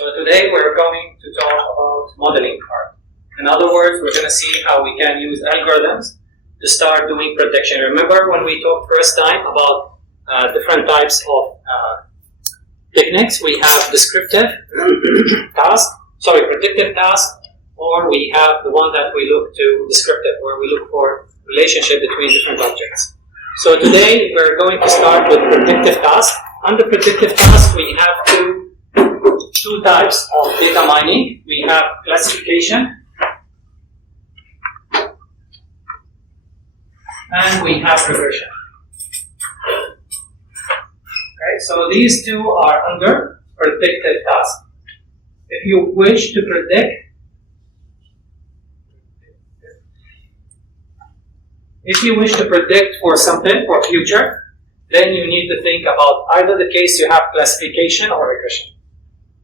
So today we're going to talk about modeling part. In other words, we're going to see how we can use algorithms to start doing prediction. Remember when we talked first time about different types of techniques? We have descriptive predictive task, or we have the one that we look to descriptive, where we look for relationship between different objects. So today we're going to start with predictive task. Under predictive task, we have two types of data mining. We have classification and we have regression. Okay, so these two are under predictive task. If you wish to predict for something, for future, then you need to think about either the case you have classification or regression.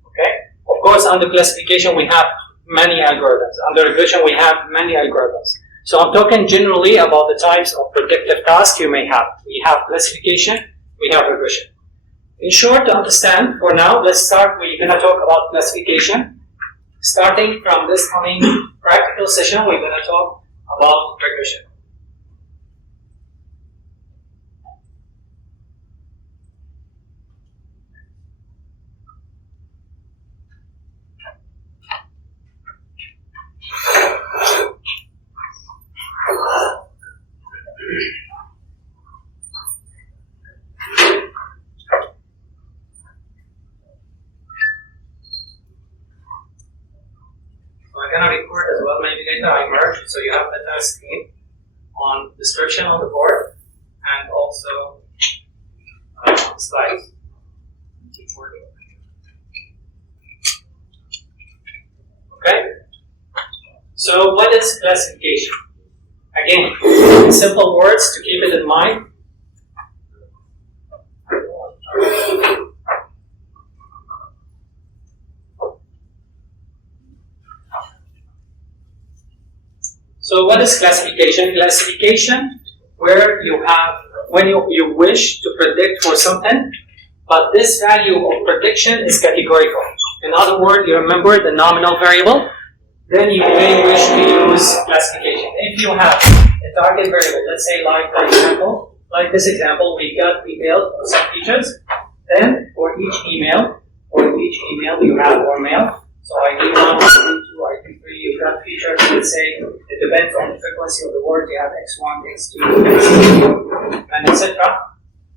Okay? Of course, under classification we have many algorithms. Under regression we have many algorithms. So I'm talking generally about the types of predictive tasks you may have. We have classification, we have regression. In short, to understand, for now, let's start. We're going to talk about classification. Starting from this coming practical session, we're going to talk about regression. I'm going to record as well, maybe later I merge, so you have better screen on description on the board and also slides. Okay? So what is classification? Again, in simple words to keep it in mind. So what is classification? Classification, where you have, when you wish to predict for something, but this value of prediction is categorical. In other words, you remember the nominal variable, then you may wish to use classification. If you have a target variable, let's say like for example, like this example, we got details of some features, then for each email you have or mail. So ID1, ID2, ID3, you've got features, let's say it depends on the frequency of the word, you have X1, X2, X3, and etc.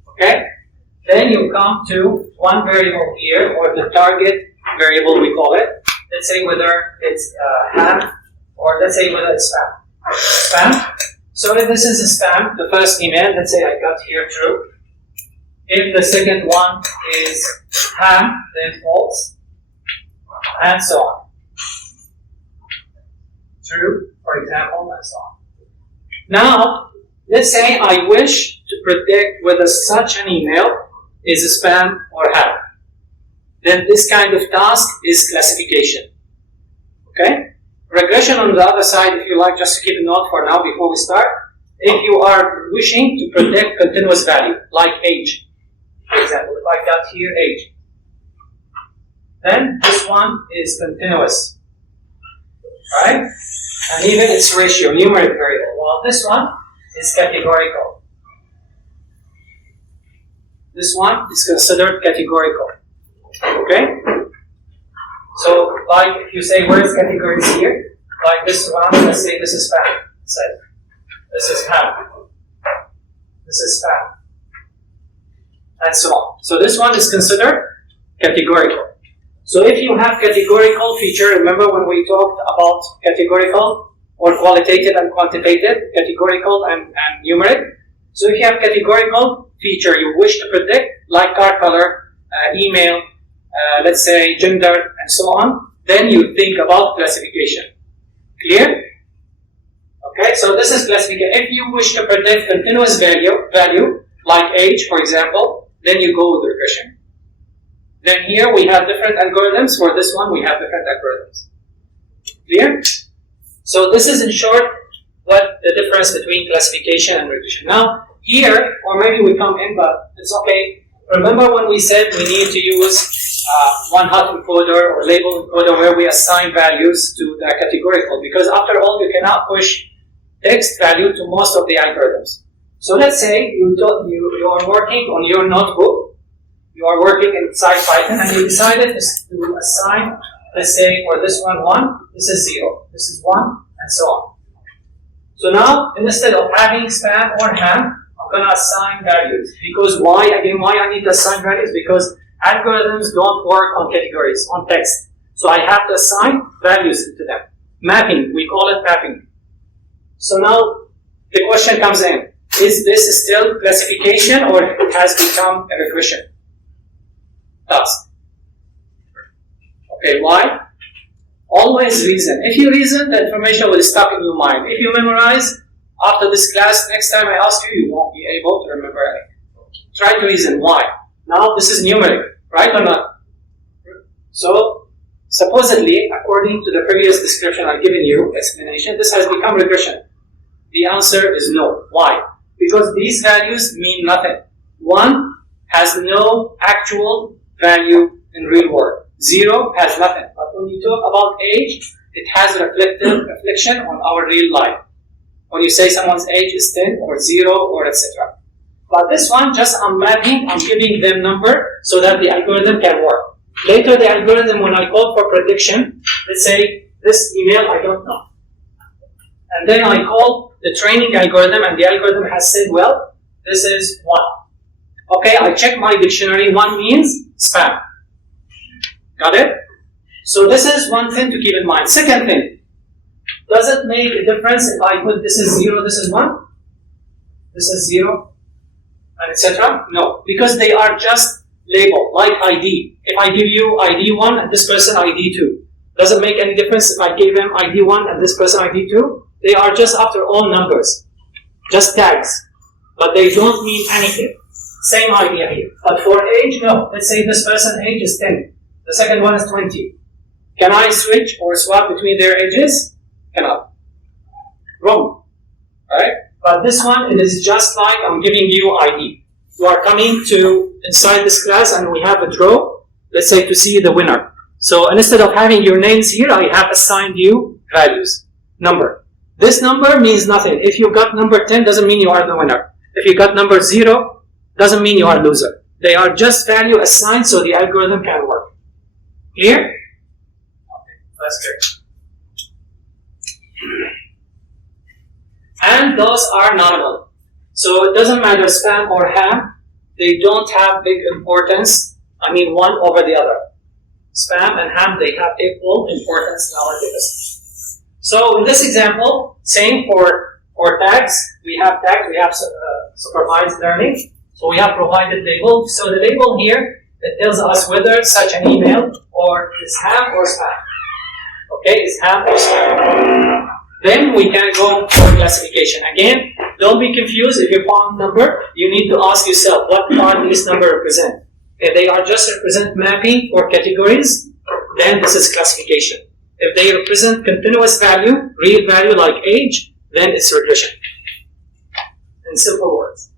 Okay? Then you come to one variable here, or the target variable we call it. Let's say whether it's ham, or let's say whether it's spam. Spam. So if this is a spam, the first email, let's say I got here true. If the second one is ham, then false. And so on. True, for example, and so on. Now, let's say I wish to predict whether such an email is a spam or ham. Then this kind of task is classification. Okay? Regression on the other side, if you like, just to keep a note for now before we start. If you are wishing to predict continuous value, like age, for example, if I got here age, then this one is continuous, right? And even its ratio, numeric variable. Well, this one is categorical. This one is considered categorical. Okay? So, like if you say where is categories here, like this one, let's say this is spam. This is ham. This is spam. And so on. So this one is considered categorical. So if you have categorical feature, remember when we talked about categorical or qualitative and quantitative, categorical and numeric. So if you have categorical feature you wish to predict, like car color, email, let's say gender, and so on, then you think about classification. Clear? Okay, so this is classification. If you wish to predict continuous value, like age, for example, then you go with regression. Then here we have different algorithms. For this one, we have different algorithms. Clear? So this is in short what the difference between classification and regression. Now, here, or maybe we come in, but it's okay. Remember when we said we need to use one hot encoder or label encoder where we assign values to the categorical, because after all, you cannot push text value to most of the algorithms. So let's say you are working on your notebook, you are working inside Python, and you decided to assign, let's say for this one 1, this is 0, this is 1, and so on. So now, instead of having spam or ham, I'm going to assign values. Because why? Again, why I need to assign values? Because algorithms don't work on categories, on text. So I have to assign values to them. Mapping, we call it mapping. So now the question comes in. Is this still classification or it has become a regression task? Okay, why? Always reason. If you reason, the information will stop in your mind. If you memorize, after this class, next time I ask you, you won't be able to remember anything. Try to reason. Why? Now this is numeric, right or not? So, supposedly, according to the previous description I've given you, explanation, this has become regression. The answer is no. Why? Because these values mean nothing. 1 has no actual value in real world. 0 has nothing. But when you talk about age, it has a reflection on our real life. When you say someone's age is 10 or 0 or etc. But this one, just I'm mapping, I'm giving them number so that the algorithm can work. Later the algorithm, when I call for prediction, let's say this email I don't know. And then I call the training algorithm and the algorithm has said, well, this is 1. Okay, I check my dictionary, 1 means spam. Got it? So this is one thing to keep in mind. Second thing, does it make a difference if I put this is 0, this is 1? This is 0, and etc.? No, because they are just labeled, like ID. If I give you ID 1 and this person ID 2, does it make any difference if I give them ID 1 and this person ID 2? They are just after all numbers, just tags, but they don't mean anything. Same idea here. But for age, no. Let's say this person age is 10. The second one is 20. Can I switch or swap between their ages? Cannot. Wrong. Right? But this one, it is just like I'm giving you ID. You are coming to inside this class and we have a draw, let's say to see the winner. So instead of having your names here, I have assigned you values. Number. This number means nothing. If you got number 10, doesn't mean you are the winner. If you got number 0, doesn't mean you are a loser. They are just value assigned so the algorithm can work. Clear? Okay, that's good. And those are nominal. So it doesn't matter spam or ham. They don't have big importance. I mean, one over the other. Spam and ham, they have equal importance in our database. So in this example, same for tags. We have tags, we have supervised learning. So we have provided label. So the label here, it tells us whether such an email or is ham or spam. Okay, is ham or spam. Then we can go for classification. Again, don't be confused. If you found number, you need to ask yourself, what part this number represent? If they are just represent mapping or categories, then this is classification. If they represent continuous value, real value like age, then it's regression. In simple words.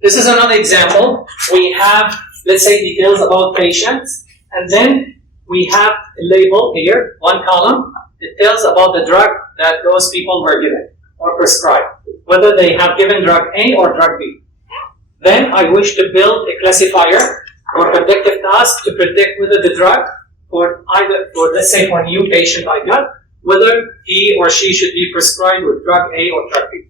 This is another example. We have, let's say, details about patients, and then we have a label here, one column. It tells about the drug that those people were given or prescribed, whether they have given drug A or drug B. Then I wish to build a classifier or predictive task to predict whether the drug, for let's say for a new patient I got, whether he or she should be prescribed with drug A or drug B.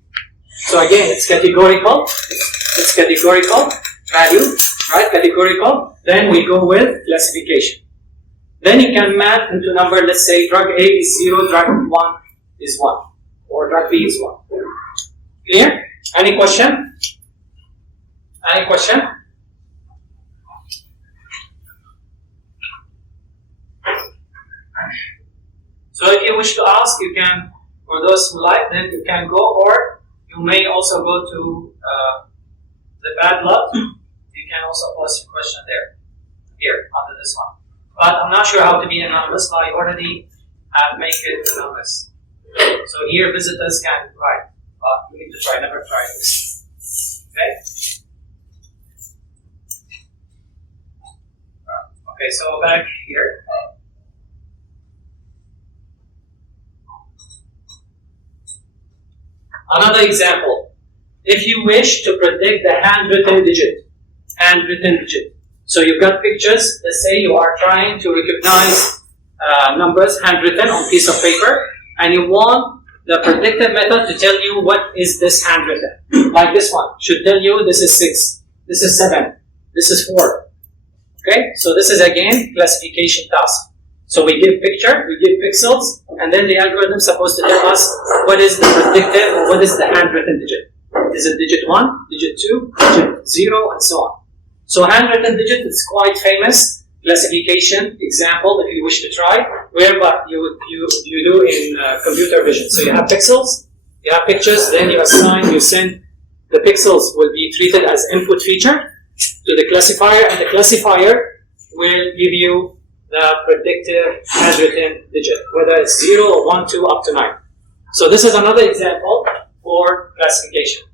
So again, it's categorical. It's categorical value, right? Categorical. Then we go with classification. Then you can map into number. Let's say drug A is 0, drug 1 is 1, or drug B is 1. Clear? Any question? Any question? So if you wish to ask, you can, for those who like, then you can go, or you may also go to the Padlet. You can also post your question there, here, under this one. But I'm not sure how to be anonymous, but I already make it anonymous. So here visitors can write, but you need to try, never try this. Okay? Okay, so back here. Another example. If you wish to predict the handwritten digit. So you've got pictures. Let's say you are trying to recognize numbers handwritten on a piece of paper, and you want the predictive method to tell you what is this handwritten. Like this one should tell you this is 6, this is 7, this is 4. Okay, so this is again classification task. So we give picture, we give pixels, and then the algorithm is supposed to tell us what is the predictive or what is the handwritten digit. Is it digit 1, digit 2, digit 0, and so on. So handwritten digit is quite famous classification example if you wish to try, whereby you do in computer vision. So you have pixels, you have pictures, then you send the pixels will be treated as input feature to the classifier, and the classifier will give you the predictive handwritten digit, whether it's 0 or 1, 2, up to 9. So this is another example for classification.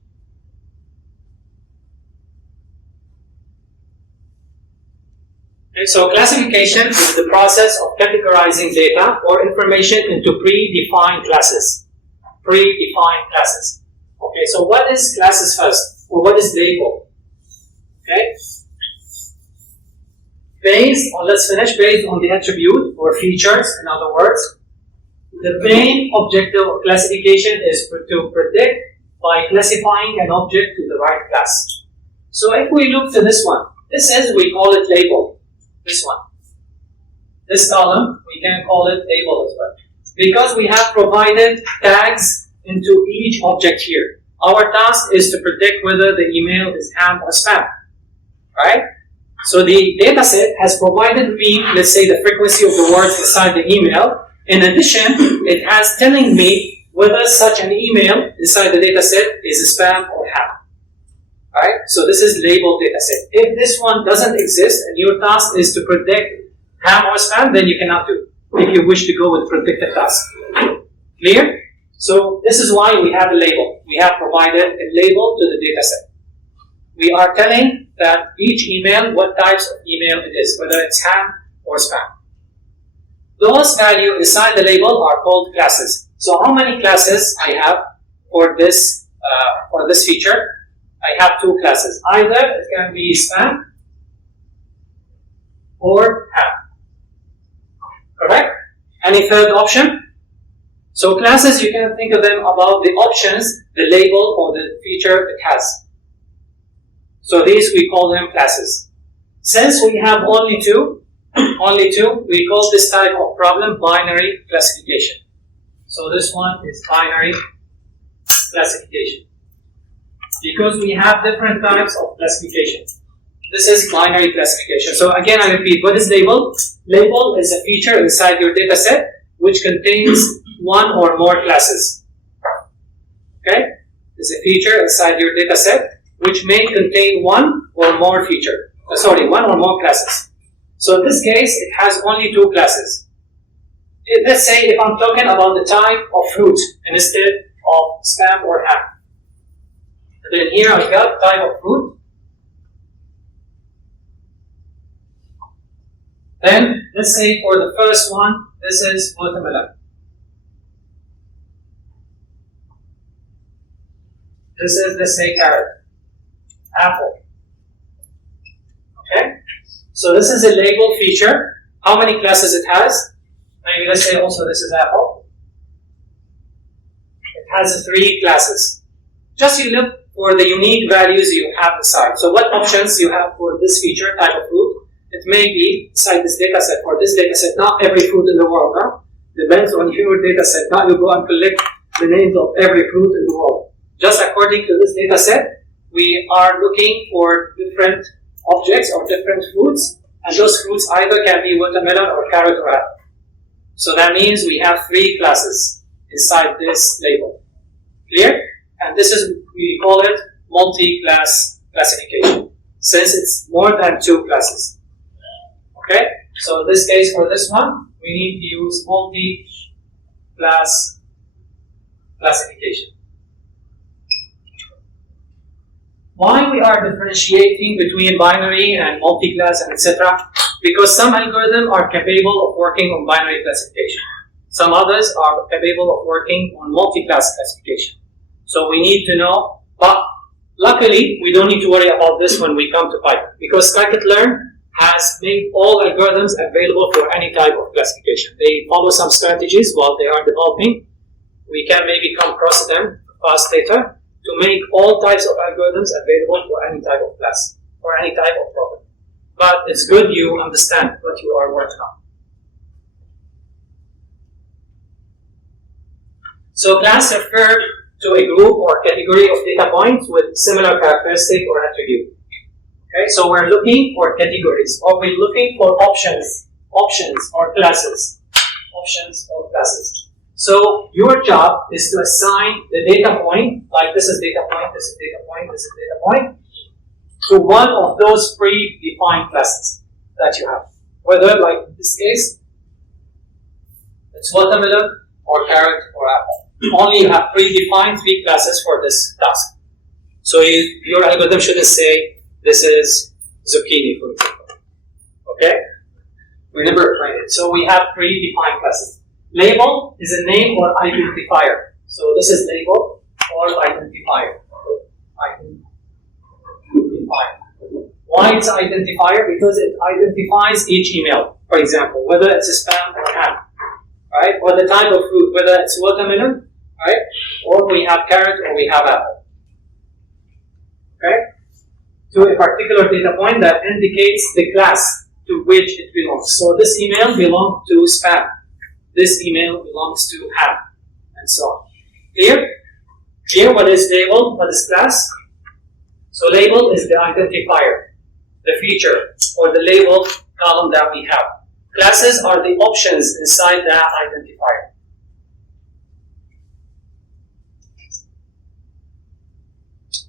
Okay, so classification is the process of categorizing data or information into predefined classes. Okay, so what is classes first? Or what is label? Okay. Based on the attribute or features, in other words, the main objective of classification is to predict by classifying an object to the right class. So if we look to this one, we call it label. This one. This column, we can call it label as well. Because we have provided tags into each object here. Our task is to predict whether the email is ham or spam. Right? So the dataset has provided me, let's say, the frequency of the words inside the email. In addition, it has telling me whether such an email inside the dataset is spam or ham. Right? So this is labeled dataset. If this one doesn't exist and your task is to predict ham or spam, then you cannot do it if you wish to go with predictive task. Clear? So this is why we have a label. We have provided a label to the dataset. We are telling that each email, what types of email it is, whether it's ham or spam. Those values inside the label are called classes. So how many classes I have for this feature? I have 2 classes. Either it can be spam or ham. Correct? Any third option? So classes, you can think of them about the options, the label or the feature it has. So these we call them classes. Since we have only two, we call this type of problem binary classification. So this one is binary classification. Because we have different types of classification. This is binary classification. So again, I repeat, what is label? Label is a feature inside your data set which contains one or more classes. Okay? It's a feature inside your data set which may contain one or more classes. So in this case, it has only 2 classes. Let's say if I'm talking about the type of fruit instead of spam or ham. And then here I got type of fruit. Then let's say for the first one, this is watermelon. This is, let's say, carrot, apple. Okay? So this is a label feature. How many classes it has? Maybe let's say also this is apple. It has 3 classes. Just you look for the unique values you have inside. So what options you have for this feature, type of fruit? It may be inside this data set. For this data set, not every fruit in the world. Huh? Depends on your data set. Not you go and collect the names of every fruit in the world. Just according to this data set, we are looking for different objects or different fruits, and those fruits either can be watermelon or carrot or apple. So that means we have 3 classes inside this label. Clear? And this is, we call it multi-class classification, since it's more than 2 classes. Okay? So in this case, for this one, we need to use multi-class classification. Why we are differentiating between binary and multi-class and etc.? Because some algorithms are capable of working on binary classification. Some others are capable of working on multi-class classification. So we need to know, but luckily we don't need to worry about this when we come to Python, because scikit-learn has made all algorithms available for any type of classification. They follow some strategies while they are developing. We can maybe come across them fast later to make all types of algorithms available for any type of class or any type of problem. But it's good you understand what you are working on. So class refers to a group or category of data points with similar characteristic or attribute. Okay, so we're looking for categories, or we're looking for options or classes. Options or classes. So your job is to assign the data point, like this is data point, this is data point, this is data point, to one of those predefined classes that you have. Whether, like in this case, it's watermelon or carrot or apple. Only you have predefined 3 classes for this task. So your algorithm shouldn't say this is zucchini, for example. Okay? We never train it. So we have predefined classes. Label is a name or identifier. So this is label or identifier. Identifier. Why it's identifier? Because it identifies each email. For example, whether it's a spam or ham, right? Or the type of fruit, whether it's watermelon, right? Or we have carrot or we have apple. Okay? To a particular data point that indicates the class to which it belongs. So this email belongs to spam. This email belongs to ham, and so on. Clear? Here, what is label? What is class? So label is the identifier, the feature, or the label column that we have. Classes are the options inside that identifier.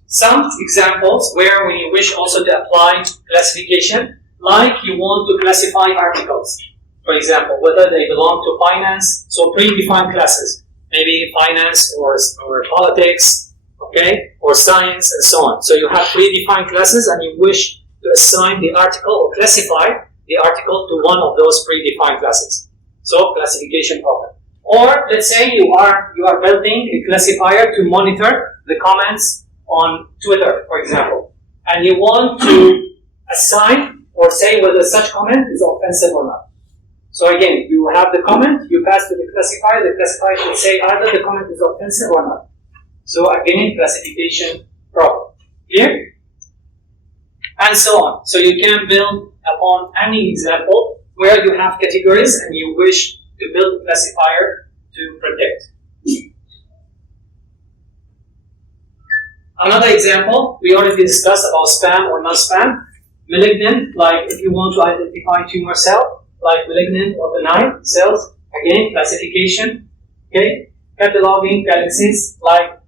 Some examples where we wish also to apply classification, like you want to classify articles. For example, whether they belong to finance, so predefined classes, maybe finance or politics, okay, or science and so on. So you have predefined classes and you wish to assign the article or classify the article to one of those predefined classes. So classification problem. Or let's say you are building a classifier to monitor the comments on Twitter, for example, and you want to assign or say whether such comment is offensive or not. So again, you have the comment, you pass to the classifier should say either the comment is offensive or not. So again, classification problem. Clear? And so on. So you can build upon any example where you have categories and you wish to build a classifier to predict. Another example, we already discussed about spam or non-spam. Malignant, like if you want to identify tumor cell, like malignant or benign cells, again, classification. Okay, cataloging galaxies, like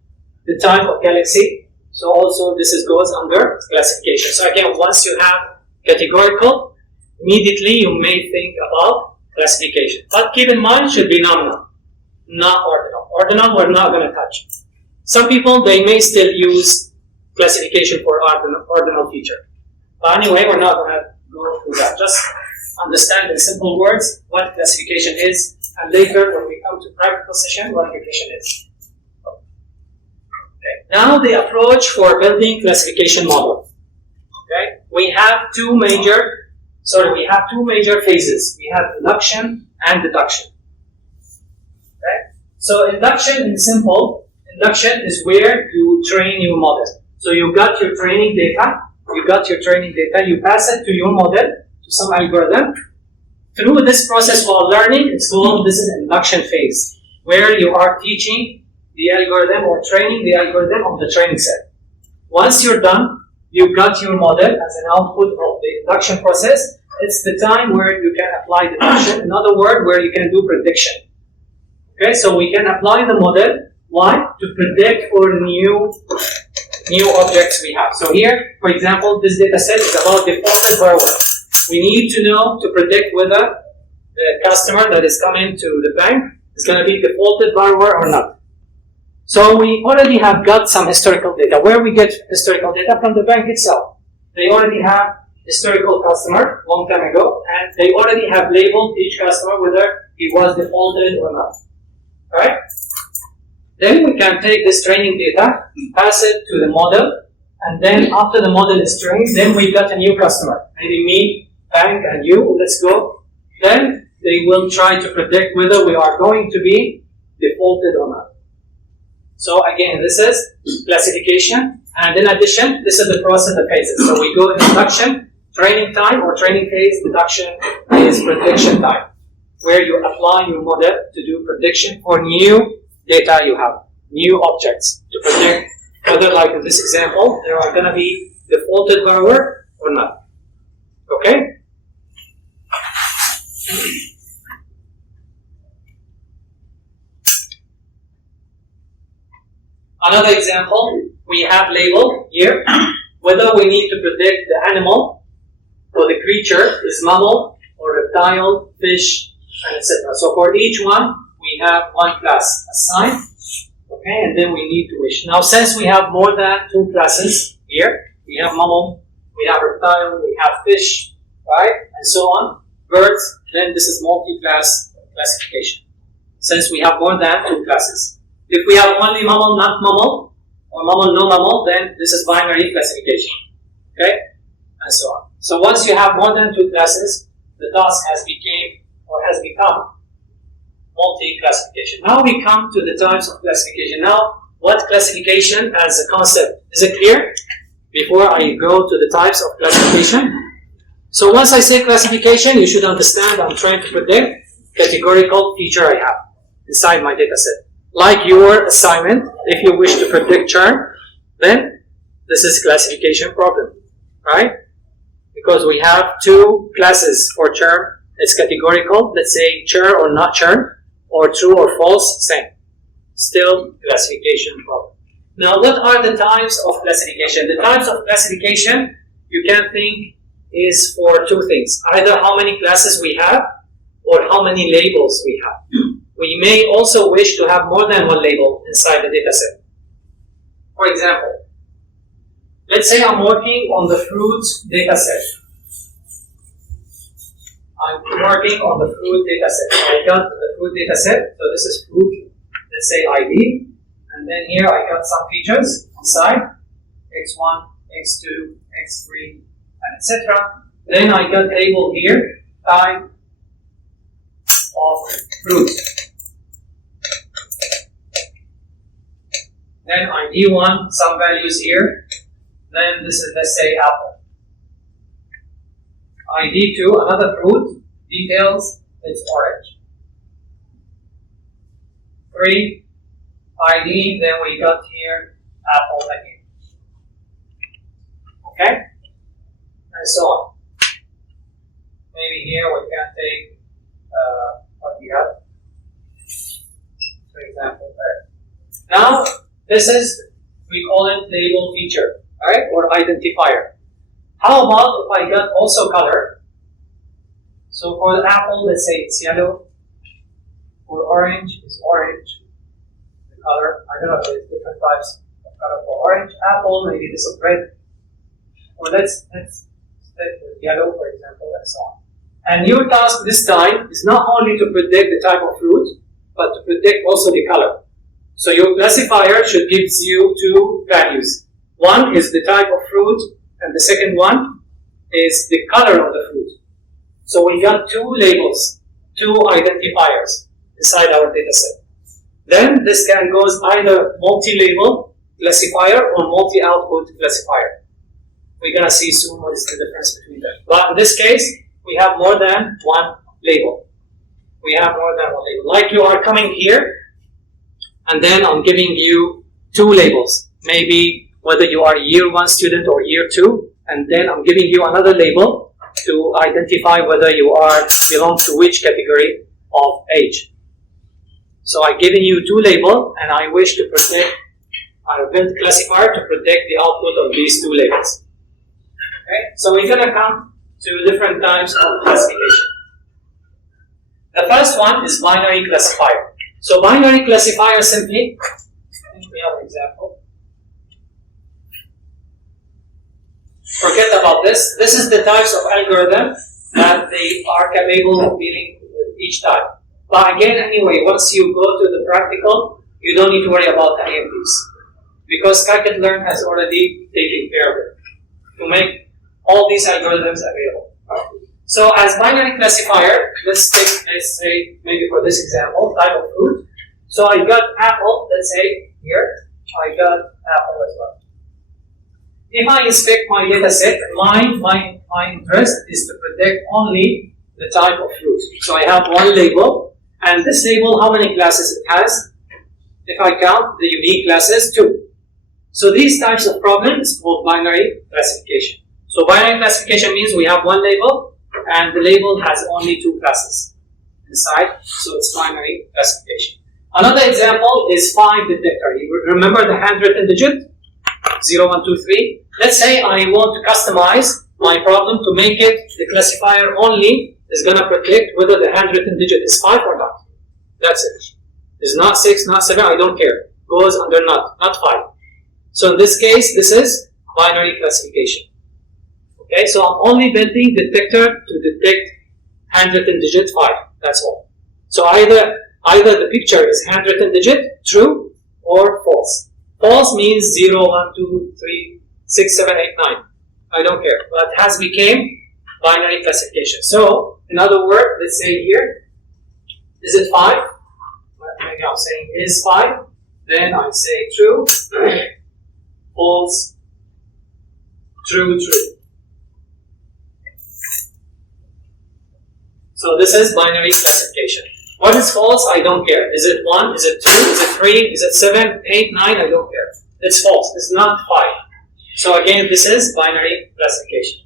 the type of galaxy. So also this goes under classification. So again, once you have categorical, immediately you may think about classification. But keep in mind, it should be nominal, not ordinal. Ordinal we're not going to touch. Some people, they may still use classification for ordinal feature. But anyway, we're not going to go through that. Just understand in simple words what classification is, and later when we come to practical session, what classification is. Okay. Now the approach for building classification model. Okay, we have two major phases. We have induction and deduction. Okay, so induction in simple. Induction is where you train your model. So you got your training data, you pass it to your model, to some algorithm. Through this process while learning, this is induction phase, where you are teaching the algorithm or training the algorithm on the training set. Once you're done, you got your model as an output of the induction process. It's the time where you can apply deduction, in other words, where you can do prediction. Okay, so we can apply the model. Why? To predict for new objects we have. So here, for example, this data set is about defaulted borrower. We need to know to predict whether the customer that is coming to the bank is going to be defaulted borrower or not. So we already have got some historical data. Where we get historical data? From the bank itself. They already have historical customer long time ago, and they already have labeled each customer whether he was defaulted or not. Right? Then we can take this training data, pass it to the model, and then after the model is trained, then we got a new customer. Maybe me, Bank, and you, let's go. Then they will try to predict whether we are going to be defaulted or not. So again, this is classification, and in addition, this is the process of phases. So we go introduction, training time or training phase, deduction is prediction time, where you apply your model to do prediction for new data you have, new objects to predict whether, like in this example, there are going to be defaulted borrower or not. Okay? Another example, we have labeled here whether we need to predict the animal or the creature is mammal or reptile, fish, and etc. So for each one, we have one class assigned, okay, and then we need to wish. Now, since we have more than 2 classes here, we have mammal, we have reptile, we have fish, right, and so on, birds, then this is multi-class classification, since we have more than 2 classes. If we have only mammal, not mammal, or mammal, no mammal, then this is binary classification, okay, and so on. So once you have more than 2 classes, the task has become multi-classification. Now we come to the types of classification. Now, what classification as a concept? Is it clear? Before I go to the types of classification. So once I say classification, you should understand I'm trying to predict categorical feature I have inside my data set. Like your assignment, if you wish to predict churn, then this is classification problem, right? Because we have 2 classes for churn. It's categorical, let's say churn or not churn, or true or false, same. Still classification problem. Now, what are the types of classification? The types of classification you can think is for 2 things. Either how many classes we have or how many labels we have. We may also wish to have more than 1 label inside the data set. For example, let's say I'm working on the fruit data set. I'm working on the fruit data set. I got the fruit data set, so this is fruit, let's say ID, and then here I got some features inside, x1, x2, x3, and etc. Then I got label here, type of fruit. Then ID1, some values here, then this is, let's say, apple. ID2, another fruit, details, it's orange. 3, ID, then we got here, apple again. Okay? And so on. Maybe here we can take what we have. For example, there. Now, this is, we call it label feature, right? Or identifier. How about if I got also color? So for the apple, let's say it's yellow. For orange, it's orange. The color, I don't know if there's different types of color for orange. Apple, maybe this is red. Or let's stick with yellow, for example, and so on. And your task this time is not only to predict the type of fruit, but to predict also the color. So your classifier should give you 2 values. One is the type of fruit, and the second one is the color of the fruit. So we got 2 labels, 2 identifiers inside our data set. Then this can go either multi-label classifier or multi-output classifier. We're going to see soon what is the difference between them. But in this case, we have more than 1 label. We have more than 1 label. Like you are coming here, and then I'm giving you 2 labels. Maybe whether you are year 1 student or year 2, and then I'm giving you another label to identify whether you belong to which category of age. So I've given you 2 labels, and I wish to predict, I built classifier to predict the output of these 2 labels. Okay, so we're going to come to different types of classification. The first one is binary classifier. So binary classifier simply, I think we have an example. forget about this. This is the types of algorithm that they are capable of dealing with each type. But again, anyway, once you go to the practical, you don't need to worry about any of these, because scikit-learn has already taken care of it to make all these algorithms available. So as binary classifier, let's say, maybe for this example, type of food. So I got apple, let's say here, I got apple as well. If I inspect my data set, my interest is to predict only the type of fruit. So I have one label, and this label, how many classes it has? If I count the unique classes, 2. So these types of problems called binary classification. So binary classification means we have one label, and the label has only 2 classes inside, so it's binary classification. Another example is 5 detector. You remember the handwritten digit? 0, 1, 2, 3. Let's say I want to customize my problem to make it the classifier only is going to predict whether the handwritten digit is 5 or not. That's it. It's not 6, not 7, I don't care. Goes under not 5. So in this case, this is binary classification. Okay, so I'm only building detector to detect handwritten digit 5. That's all. So either the picture is handwritten digit, true, or false. False means 0, 1, 2, 3, 6, 7, 8, 9. I don't care. But it has become binary classification. So, in other words, let's say here, is it 5? Maybe I'm saying is 5. Then I say true, false, true, true. So this is binary classification. What is false? I don't care. Is it 1? Is it 2? Is it 3? Is it 7, 8, 9? I don't care. It's false. It's not 5. So again, this is binary classification.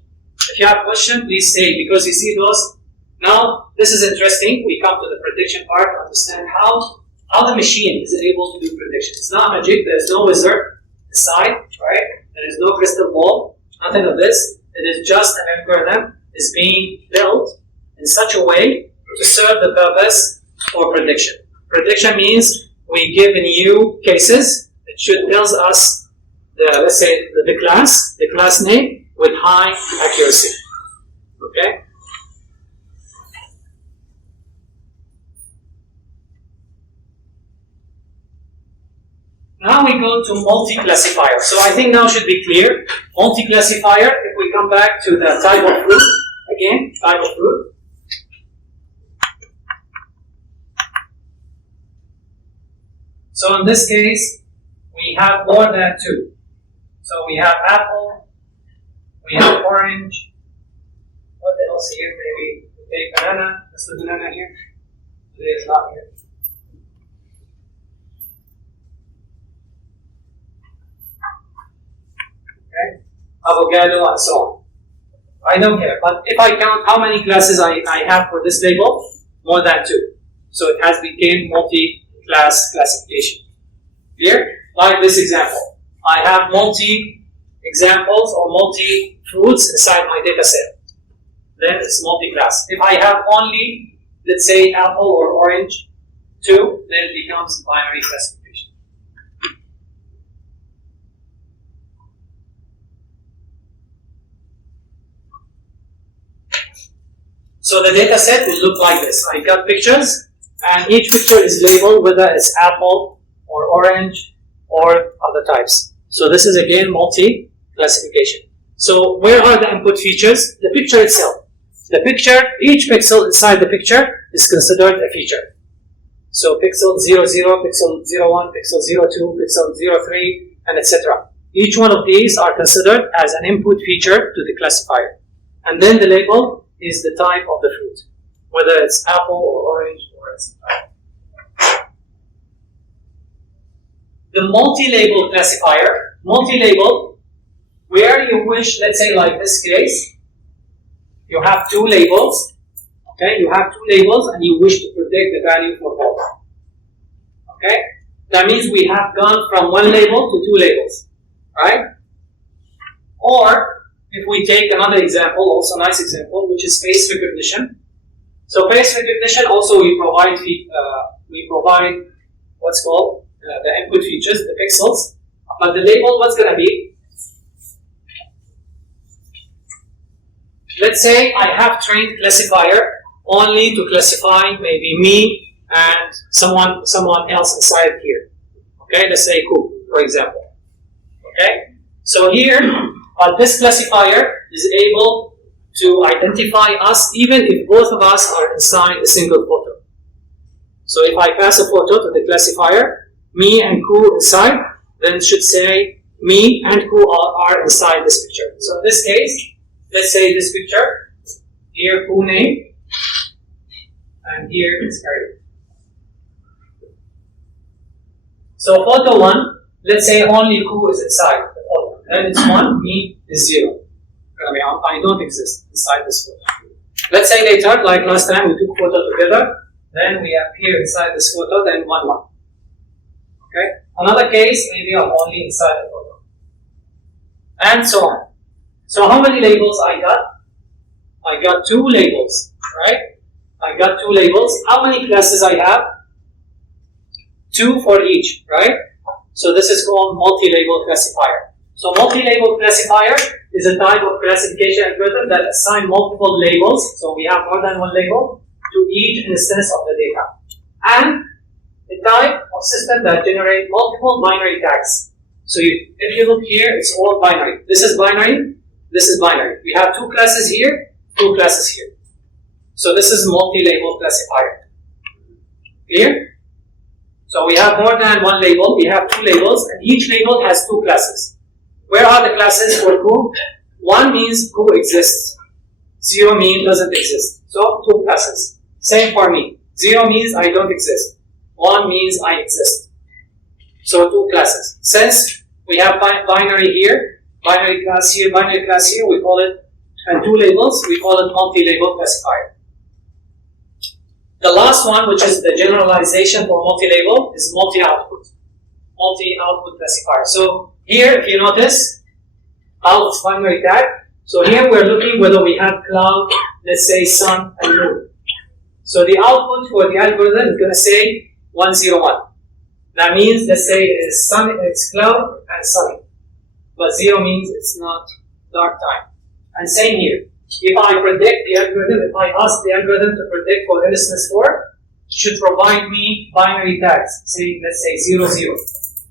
If you have a question, please say, because you see those. Now, this is interesting. We come to the prediction part to understand how the machine is able to do prediction. It's not magic. There's no wizard inside, right? There is no crystal ball. Nothing of this. It is just an algorithm is being built in such a way to serve the purpose for prediction. Prediction means we give new cases. It should tell us let's say the class name with high accuracy. Okay. Now we go to multi-classifier. So I think now should be clear. Multi-classifier, if we come back to the type of fruit, again, type of fruit. So in this case, we have more than 2. So we have apple, we have orange. What else here? Maybe we take banana. Let's do banana here. Today is not here. Okay, avocado and so on. I don't care, but if I count how many classes I have for this label, more than 2. So it has become multi-class classification. Clear? Like this example. I have multi-examples or multi-fruits inside my data set. Then it's multi-class. If I have only, let's say, apple or orange, 2, then it becomes binary classification. So the data set will look like this. I got pictures, and each picture is labeled whether it's apple or orange or other types. So this is again multi-classification. So where are the input features? The picture itself. The picture, each pixel inside the picture is considered a feature. So pixel 00, pixel 01, pixel 02, pixel 03, and etc. Each one of these are considered as an input feature to the classifier. And then the label is the type of the fruit, whether it's apple or orange or etc. The multi-label classifier, multi-label, where you wish, let's say like this case, you have 2 labels, okay, you have 2 labels and you wish to predict the value for both, okay? That means we have gone from 1 label to 2 labels, right? Or, if we take another example, also nice example, which is face recognition. So face recognition also we provide what's called the input features, the pixels, but the label, what's going to be? let's say I have trained classifier only to classify maybe me and someone else inside here. Okay, let's say Ku, for example. Okay, so here, this classifier is able to identify us even if both of us are inside a single photo. So if I pass a photo to the classifier, me and Ku inside, then it should say me and Ku are inside this picture. So in this case, let's say this picture, here Ku name, and here is Karim. So photo 1, let's say only Ku is inside the photo. Then it's 1, me is 0. I don't exist inside this photo. Let's say later, like last time, we took photo together, then we appear inside this photo, then 1, 1. Okay? Another case, maybe I'm only inside the photo. And so on. So how many labels I got? I got 2 labels, right? I got 2 labels. How many classes I have? 2 for each, right? So this is called multi-label classifier. So multi-label classifier is a type of classification algorithm that assigns multiple labels. So we have more than one label to each instance of the data. And a type of system that generates multiple binary tags. So if you look here, it's all binary. This is binary, this is binary. We have 2 classes here, 2 classes here. So this is multi-label classifier. Clear? So we have more than one label, we have 2 labels, and each label has 2 classes. Where are the classes for Ku? 1 means Ku exists. 0 means doesn't exist. So 2 classes. Same for me. 0 means I don't exist. 1 means I exist. So 2 classes. Since we have binary here, binary class here, we call it, and 2 labels, we call it multi-label classifier. The last one, which is the generalization for multi-label, is multi-output. Multi-output classifier. So here, if you notice, out binary tag. So here we're looking whether we have cloud, let's say sun and moon. So the output for the algorithm is going to say 101. That means, let's say it's sun, it's cloud and sunny. But 0 means it's not dark time. And same here. If I predict the algorithm, if I ask the algorithm to predict for instance 4, it should provide me binary tags, saying, let's say 0, 0,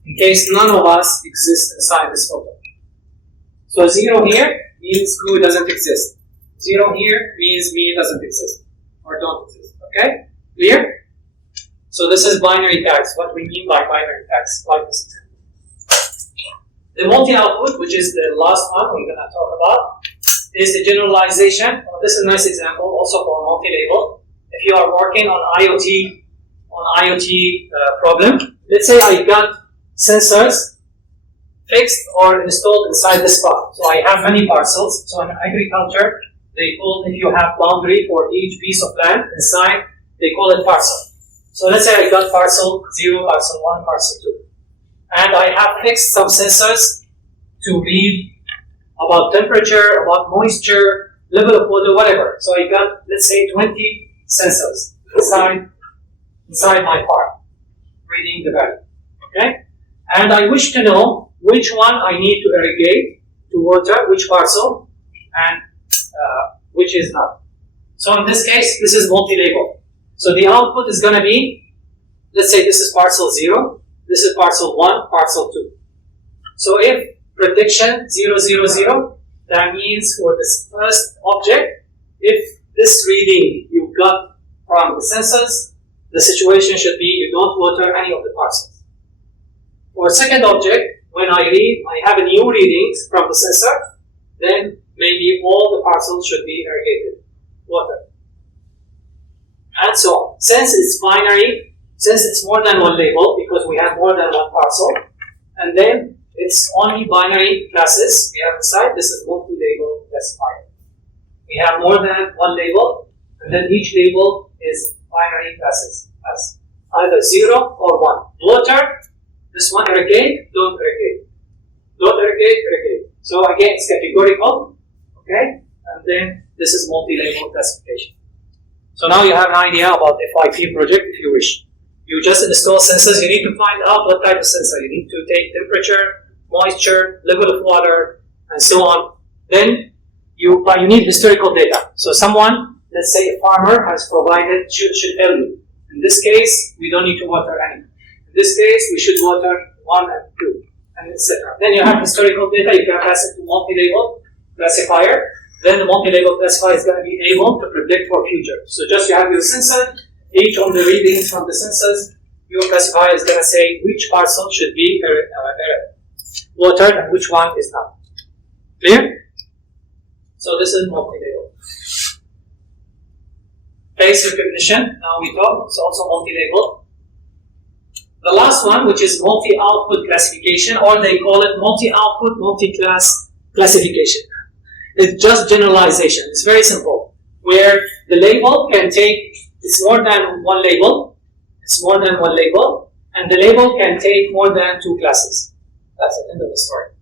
in case none of us exist inside this photo. So 0 here means Ku doesn't exist. 0 here means me doesn't exist or don't exist. Okay? Clear? So this is binary tags. What we mean by binary tags, like this example. The multi-output, which is the last one we're going to talk about, is the generalization. This is a nice example also for multi-label. If you are working on IoT problem, let's say I got sensors fixed or installed inside the spot. So I have many parcels. So in agriculture, they call, if you have boundary for each piece of land inside, they call it parcel. So let's say I got parcel 0, parcel 1, parcel 2. And I have fixed some sensors to read about temperature, about moisture, level of water, whatever. So I got, let's say, 20 sensors inside my farm, reading the value. Okay? And I wish to know which one I need to irrigate, to water, which parcel, and which is not. So in this case, this is multi-label. So the output is going to be, let's say this is parcel 0, this is parcel 1, parcel 2. So if prediction 0, 0, 0, that means for this first object, if this reading you got from the sensors, the situation should be you don't water any of the parcels. For second object, when I read, I have a new readings from the sensor, then maybe all the parcels should be irrigated, water. And so on. Since it's binary, since it's more than one label, because we have more than one parcel, and then it's only binary classes we have inside, this is multi-label classifier. We have more than one label, and then each label is binary classes as either 0 or 1. Water, this one irrigate, don't irrigate. Don't irrigate, irrigate. So again, it's categorical, okay? And then this is multi-label classification. So now you have an idea about the FIP project if you wish. You just install sensors, you need to find out what type of sensor. You need to take temperature, moisture, level of water, and so on. Then you need historical data. So someone, let's say a farmer, has provided, should tell you. In this case, we don't need to water any. In this case, we should water 1 and 2, and etc. Then you have historical data, you can pass it to multi-label classifier. Then the multi-label classifier is going to be able to predict for future. So just you have your census, each of the readings from the census, your classifier is going to say which parcel should be watered and which one is not. Clear? So this is multi-label. Face recognition, now we talk, it's also multi-label. The last one, which is multi-output classification, or they call it multi-output, multi-class classification. It's just generalization. It's very simple. Where the label can take, it's more than one label, and the label can take more than 2 classes. That's the end of the story.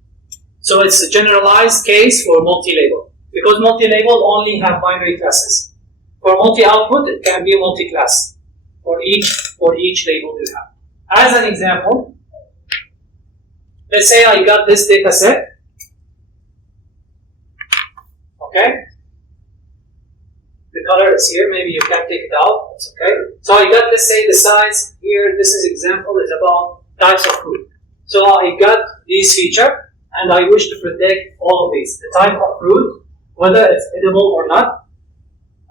So it's a generalized case for multi-label. Because multi-label only have binary classes. For multi-output, it can be multi-class for each label you have. As an example, let's say I got this data set. Okay? The color is here, maybe you can take it out, it's okay. So I got, let's say the size here, this is example, is about types of fruit. So I got this feature, and I wish to predict all of these, the type of fruit, whether it's edible or not,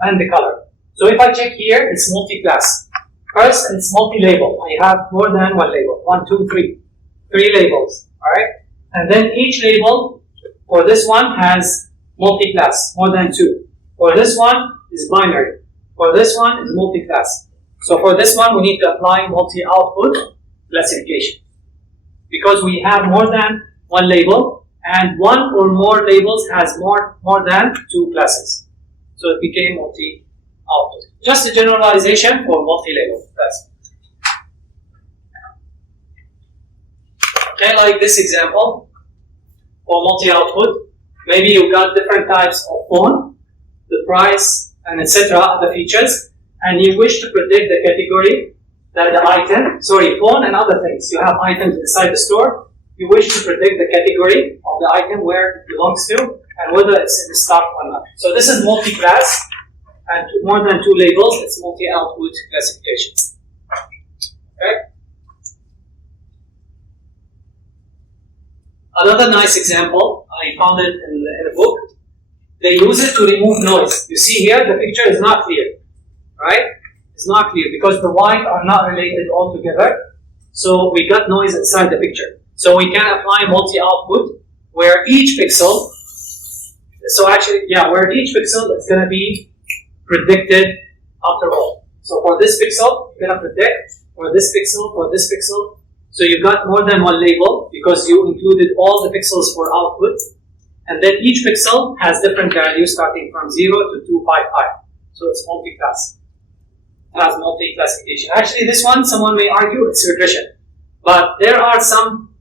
and the color. So if I check here, it's multi-class. First, it's multi-label. I have more than one label. 1, 2, 3. 3 labels, alright? And then each label, for this one, has multi-class, more than 2. For this one, is binary. For this one, is multi-class. So for this one, we need to apply multi-output classification. Because we have more than one label, and one or more labels has more than 2 classes. So it became multi-output. Just a generalization for multi-label. That's it. Okay, like this example for multi-output. Maybe you got different types of phone, the price, and etc. the features, and you wish to predict the category, the item, phone and other things. You have items inside the store. You wish to predict the category of the item, where it belongs to, and whether it's in stock or not. So this is multi-class, and more than 2 labels, it's multi-output classification. Okay. Another nice example, I found it in a book. They use it to remove noise. You see here, the picture is not clear, right? It's not clear because the white are not related all together. So we got noise inside the picture. So we can apply multi-output where each pixel, where each pixel is going to be predicted after all. So for this pixel, you're going to predict for this pixel, for this pixel. So you got more than one label because you included all the pixels for output. And then each pixel has different values starting from 0 to 255. So it's multi-class. It has multi-classification. Actually, this one, someone may argue it's regression. But there are some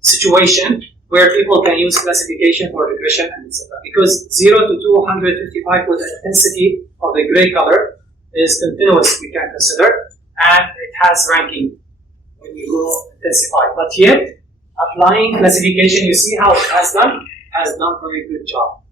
situations where people can use classification for regression and etc. Because 0 to 255 with the intensity of the gray color is continuous, we can consider, and it has ranking when you go intensify. But yet, applying classification, you see how it has done very good job.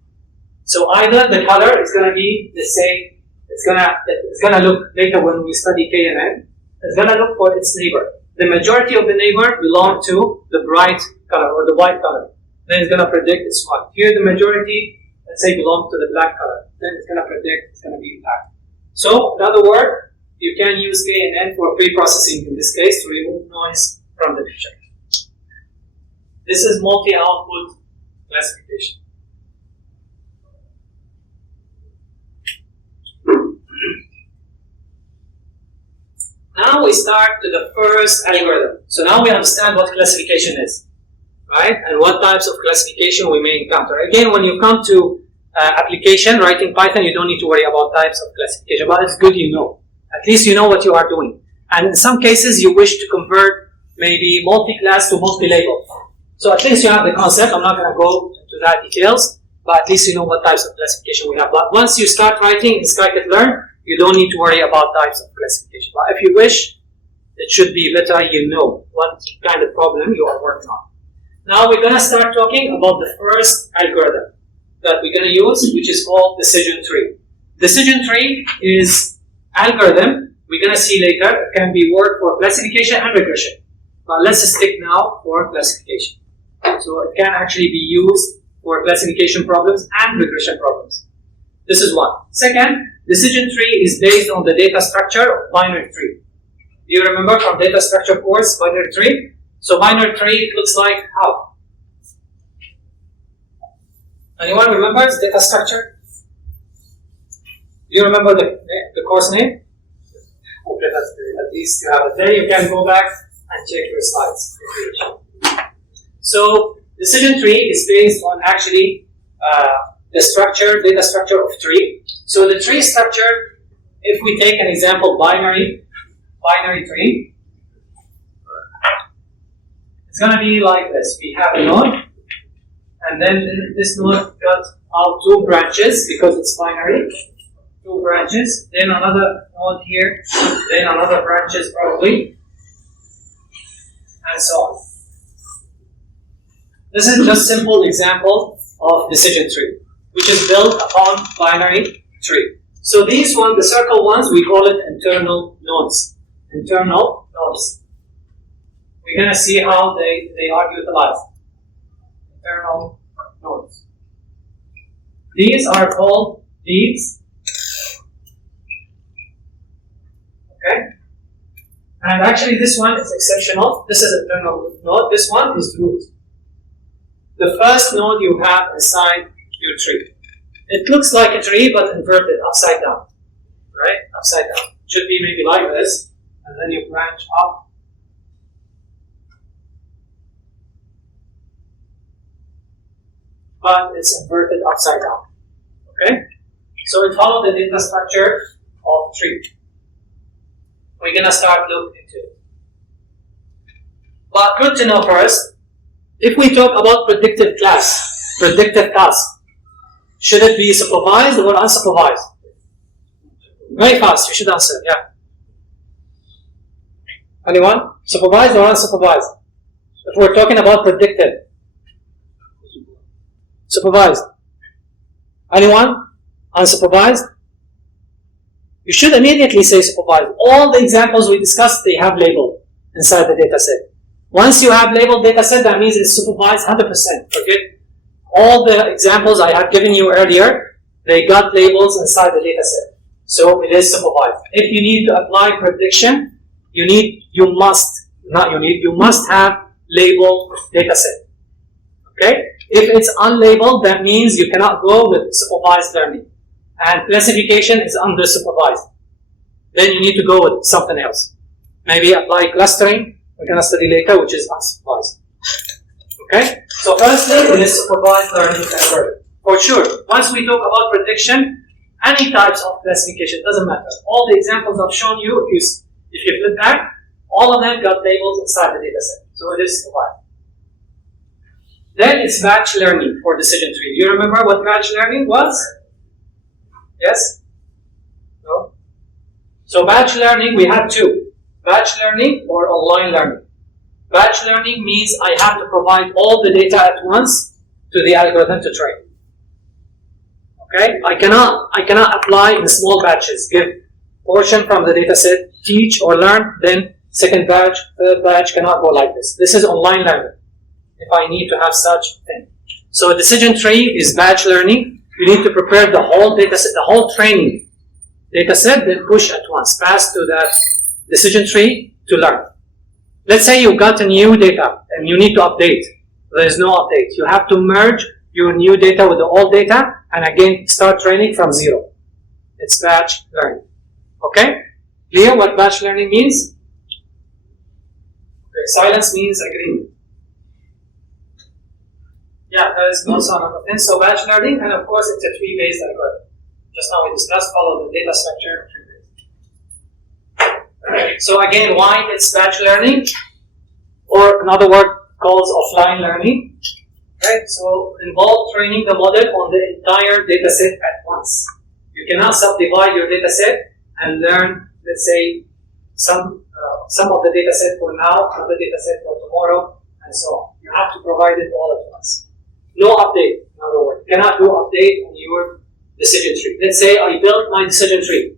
So either the color is going to be the same, it's going to look later when we study KNN, it's going to look for its neighbor. The majority of the neighbor belong to the bright color or the white color. Then it's going to predict this one. Here the majority, let's say, belong to the black color. Then it's going to predict it's going to be black. So, in other words, you can use KNN for pre-processing in this case to remove noise from the picture. This is multi-output classification. Now we start to the first algorithm. So now we understand what classification is, right? And what types of classification we may encounter. Again, when you come to application, writing Python, you don't need to worry about types of classification, but it's good you know. At least you know what you are doing. And in some cases, you wish to convert maybe multi-class to multi-label. So at least you have the concept. I'm not going to go into that details, but at least you know what types of classification we have. But once you start writing in scikit-learn, you don't need to worry about types of classification. But if you wish, it should be better you know what kind of problem you are working on. Now we're going to start talking about the first algorithm. that we're going to use, which is called decision tree. Decision tree is algorithm we're going to see later. It can be worked for classification and regression. But let's stick now for classification. So it can actually be used for classification problems and regression problems. This is one. Second, decision tree is based on the data structure of binary tree. Do you remember from data structure course, binary tree? So binary tree, it looks like how? Anyone remembers data structure? Do you remember the course name? Okay, that's good. At least you have it. Then you can go back and check your slides. So decision tree is based on actually the data structure of tree. So the tree structure, if we take an example, binary tree, it's going to be like this. We have a node, and then this node got out two branches because it's binary. Two branches, then another node here, then another branches probably, and so on. This is just simple example of decision tree, which is built upon binary tree. So these ones, the circle ones, we call it internal nodes. Internal nodes. We're going to see how they are utilized. Internal nodes. These are called leaves. Okay? And actually this one is exceptional. This is internal node. This one is root. The first node you have inside your tree. It looks like a tree but inverted, upside down. Right? Upside down. It should be maybe like this. And then you branch up. But it's inverted upside down. Okay? So it follows the data structure of tree. We're going to start looking into it. But good to know first, if we talk about predictive task, should it be supervised or unsupervised? Very fast, you should answer, yeah. Anyone? Supervised or unsupervised? If we're talking about predictive. Supervised. Anyone? Unsupervised? You should immediately say supervised. All the examples we discussed, they have label inside the data set. Once you have labeled data set, that means it's supervised 100%. Forget all the examples I have given you earlier, they got labels inside the data set. So it is supervised. If you need to apply prediction, you must have labeled data set. Okay? If it's unlabeled, that means you cannot go with supervised learning. And classification is undersupervised. Then you need to go with something else. Maybe apply clustering, we're going to study later, which is unsupervised. Okay? So firstly, it is supervised learning algorithm. For sure, once we talk about prediction, any types of classification, doesn't matter. All the examples I've shown you, if you flip back, all of them got labels inside the data set. So it is supervised. Then it's batch learning for decision tree. Do you remember what batch learning was? Yes? No? So batch learning, we have two. Batch learning or online learning. Batch learning means I have to provide all the data at once to the algorithm to train. Okay? I cannot apply in small batches. Give portion from the data set, teach or learn, then second batch, third batch, cannot go like this. This is online learning. If I need to have such thing. So a decision tree is batch learning. You need to prepare the whole data set, the whole training data set, then push at once, pass to that decision tree to learn. Let's say you got a new data and you need to update. There is no update. You have to merge your new data with the old data and again start training from zero. It's batch learning. Okay? Clear what batch learning means? Okay, silence means agreement. Yeah, that is also another thing. So batch learning, and of course it's a tree-based algorithm. Just now we discussed, follow the data structure, tree-based. So again, why it's batch learning? Or another word called offline learning. Right? So involve training the model on the entire data set at once. You cannot subdivide your data set and learn, let's say, some of the data set for now, another data set for tomorrow, and so on. You have to provide it all at once. No update, in other words. You cannot do update on your decision tree. Let's say I built my decision tree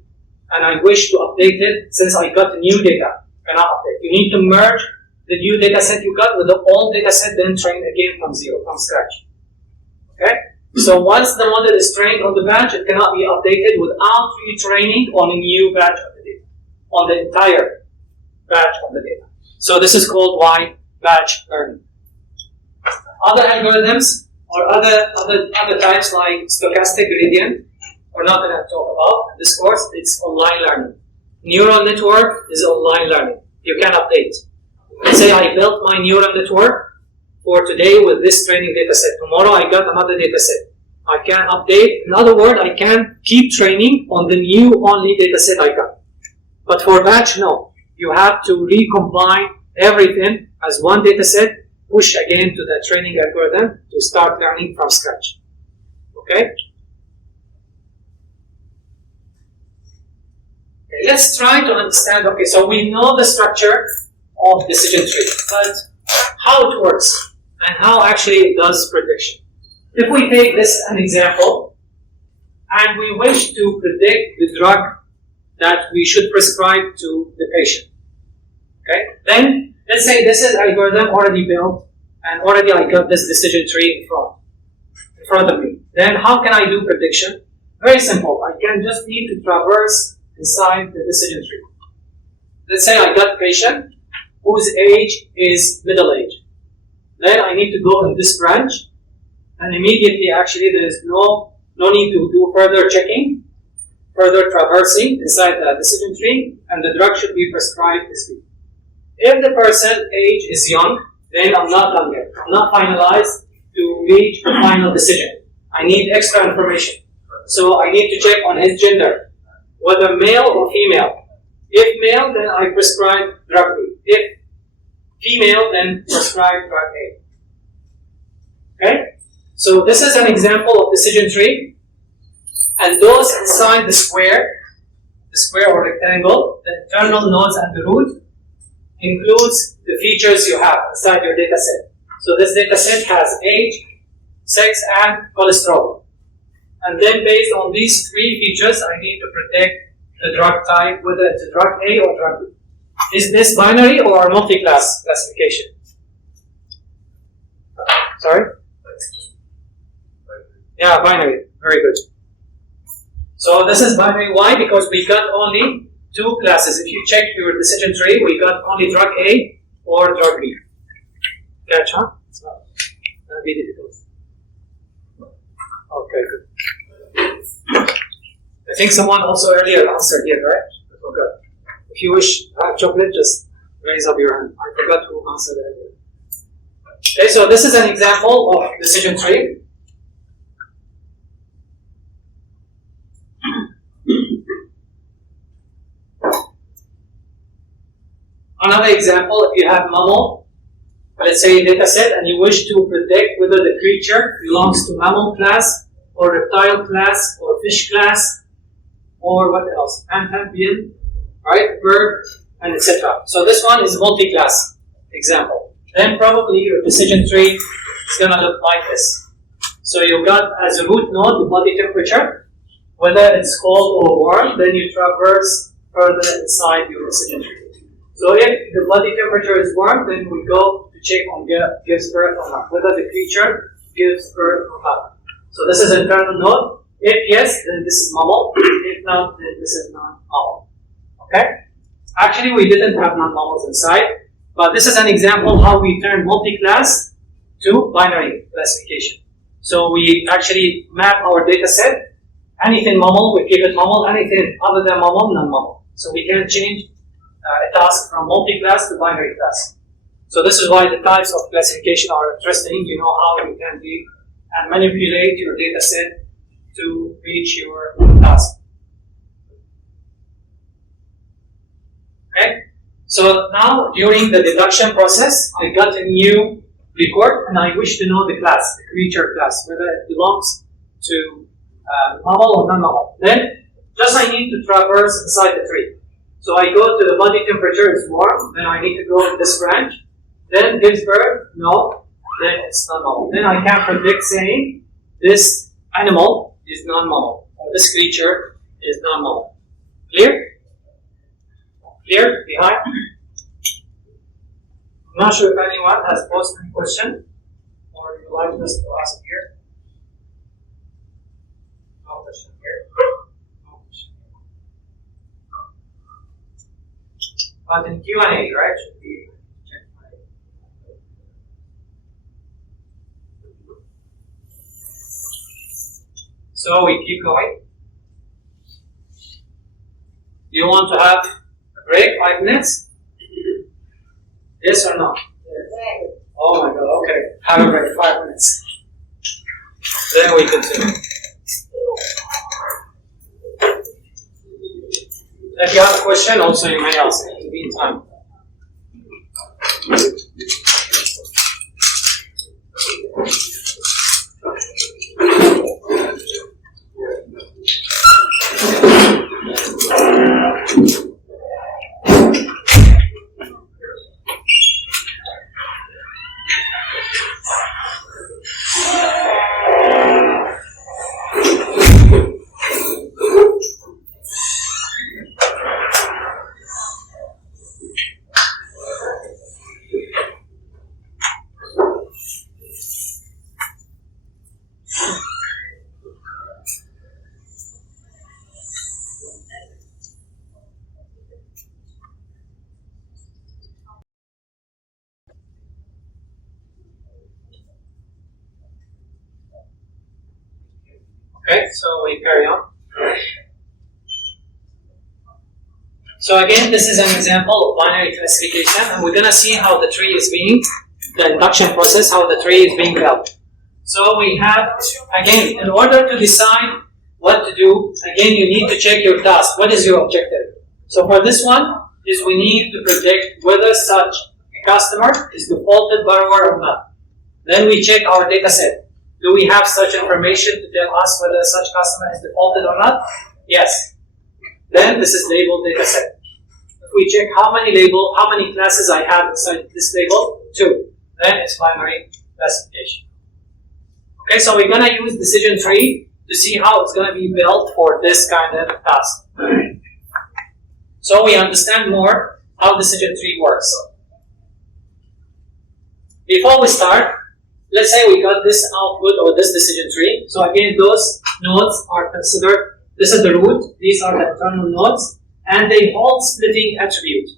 and I wish to update it since I got new data. You cannot update. You need to merge the new data set you got with the old data set, then train again from zero, from scratch. Okay? So once the model is trained on the batch, it cannot be updated without retraining on a new batch of the data, on the entire batch of the data. So this is called wide batch learning. Other algorithms or other types like stochastic gradient, we're not going to talk about in this course. It's online learning. Neural network is online learning. You can update. Let's say I built my neural network for today with this training data set. Tomorrow I got another data set. I can update. In other words, I can keep training on the new only data set I got. But for batch, no. You have to recombine everything as one data set, push again to the training algorithm to start learning from scratch. Okay? Let's try to understand, okay, so we know the structure of decision tree, but how it works and how actually it does prediction. If we take this an example, and we wish to predict the drug that we should prescribe to the patient, okay? Then, let's say this is algorithm already built, and already I got this decision tree in front of me. Then how can I do prediction? Very simple. I can just need to traverse inside the decision tree. Let's say I got a patient whose age is middle age. Then I need to go in this branch, and immediately actually there is no need to do further checking, further traversing inside the decision tree, and the drug should be prescribed this week. If the person's age is young, then I'm not done yet. I'm not finalized to reach the final decision. I need extra information. So I need to check on his gender, whether male or female. If male, then I prescribe drug B. If female, then prescribe drug A. Okay? So this is an example of decision tree. And those inside the square or rectangle, the internal nodes and the root, includes the features you have inside your data set. So this data set has age, sex, and cholesterol. And then based on these three features, I need to predict the drug type, whether it's a drug A or drug B. Is this binary or multi-class classification? Sorry? Yeah, binary. Very good. So this is binary. Why? Because we got only two classes. If you check your decision tree, we got only drug A or drug B. Catch, huh? It's not going to be difficult. Okay, good. I think someone also earlier answered here, right? I forgot. If you wish to have chocolate, just raise up your hand. I forgot who answered earlier. Okay, so this is an example of decision tree. Another example, if you have mammal, let's say a data set, and you wish to predict whether the creature belongs to mammal class, or reptile class, or fish class, or what else? Amphibian, right? Bird, and etc. So this one is multi-class example. Then probably your decision tree is going to look like this. So you've got as a root node the body temperature, whether it's cold or warm, then you traverse further inside your decision tree. So if the body temperature is warm, then we go to check on gives birth or not, whether the creature gives birth or not. So this is internal node. If yes, then this is mammal. If not, then this is non-mammal. Okay? Actually, we didn't have non-mammals inside, but this is an example how we turn multi-class to binary classification. So we actually map our data set. Anything mammal, we keep it mammal. Anything other than mammal, non-mammal. So we can change a task from multi-class to binary class. So this is why the types of classification are interesting. You know how you can be and manipulate your data set to reach your task. Okay? So now during the deduction process, I got a new record and I wish to know the class, the creature class, whether it belongs to mammal or non-mammal. Then just I need to traverse inside the tree. So I go to the body temperature is warm, then I need to go in this branch. Then gives birth, no. then it's non-mammal. Then I can predict saying this animal is non-mammal or this creature is non-mammal. Clear? Clear? Behind? I'm not sure if anyone has posed any question or you would like us to ask here. No question here. No question here. But in Q&A, right? Should be checked. So we keep going. Do you want to have a break, 5 minutes? Yes or no? Yes. Oh my god, okay. Have a break, 5 minutes. Then we continue. If you have a question, also you may ask in the meantime. Okay, so we carry on. So again, this is an example of binary classification, and we're going to see how the tree is being, the induction process, how the tree is being built. So we have, again, in order to decide what to do, again, you need to check your task. What is your objective? So for this one, is we need to predict whether such a customer is defaulted borrower or not. Then we check our data set. Do we have such information to tell us whether such customer is defaulted or not? Yes. Then this is labeled data set. If we check how many classes I have inside this label, 2. Then it's binary classification. Okay, so we're gonna use decision tree to see how it's gonna be built for this kind of task. So we understand more how decision tree works. Before we start, let's say we got this output or this decision tree. So again, those nodes are considered, this is the root, these are the internal nodes, and they hold splitting attribute.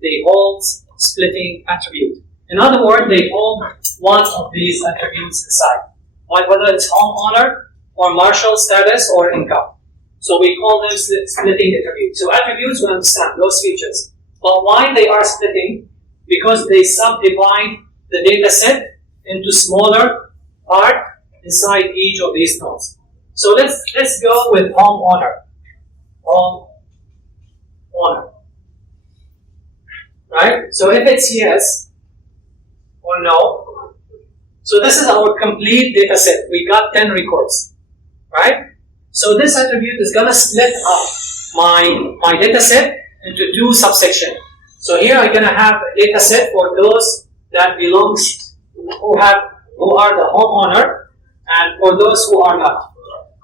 They hold splitting attribute. In other words, they hold one of these attributes inside, like whether it's homeowner or marshal status or income. So we call them splitting attributes. So attributes, we understand those features. But why they are splitting? Because they subdivide the data set into smaller part inside each of these nodes. So let's go with homeowner. Homeowner. Right? So if it's yes or no, so this is our complete data set. We got 10 records. Right? So this attribute is gonna split up my data set into 2 subsections. So here I'm gonna have a data set for those that belongs who are the homeowner and for those who are not.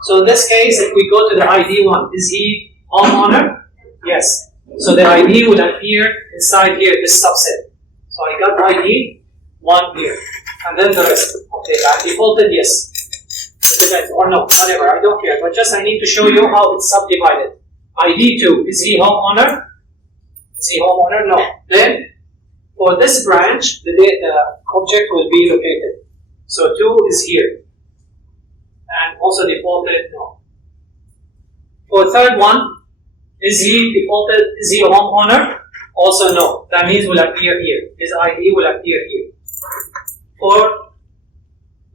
So in this case, if we go to the ID one, is he homeowner? Yes. So the ID would appear inside here, this subset. So I got ID 1 here. And then the rest. Okay, I defaulted yes. Or no, whatever, I don't care. But just I need to show you how it's subdivided. ID 2, is he homeowner? Is he homeowner? No. Then for this branch, the object will be located. So 2 is here. And also defaulted, no. For third one, is he defaulted, is he a homeowner? Also no. That means will appear here. His ID will appear here. For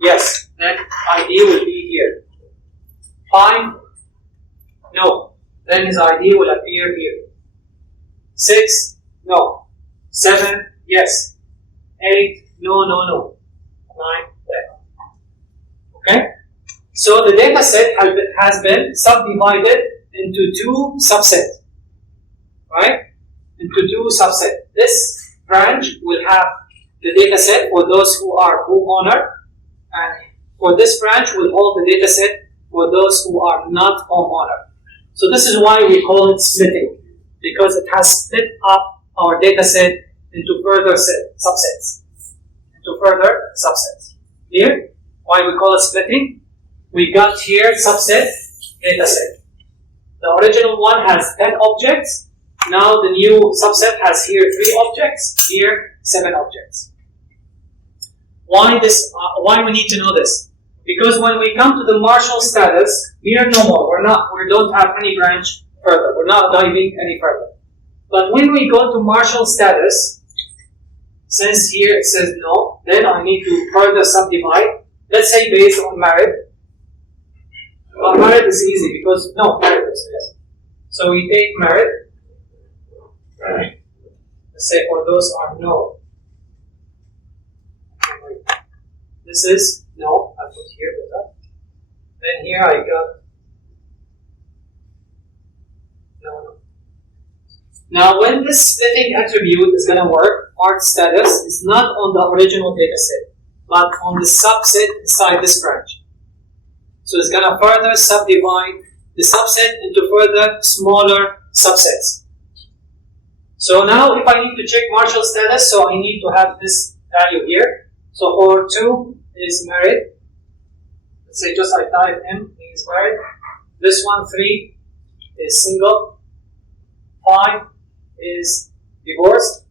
yes, then ID will be here. 5, no. Then his ID will appear here. 6, no. 7, yes. 8, no. 9, 10. Okay? So the data set has been subdivided into 2 subsets. Right? Into 2 subsets. This branch will have the data set for those who are homeowner, and for this branch we'll hold the data set for those who are not homeowner. So this is why we call it splitting, because it has split up our data set into further subsets. Clear? Why we call it splitting? We got here subset, data set. The original one has 10 objects. Now the new subset has here 3 objects, here 7 objects. Why we need to know this? Because when we come to the Marshall status, we are no more. We don't have any branch further. We're not diving any further. But when we go to Marshall status, since here it says no, then I need to further subdivide. Let's say based on married. Well, married is easy because married is yes. So we take married. Let's say for those are no. This is no. I put here with that. Then here I got no. Now when this splitting attribute is going to work, part status is not on the original data set, but on the subset inside this branch. So it's going to further subdivide the subset into further smaller subsets. So now if I need to check Marshall status, so I need to have this value here. So for 2 is married. Let's say just I type M, he is married. This one, 3 is single. 5 is divorced.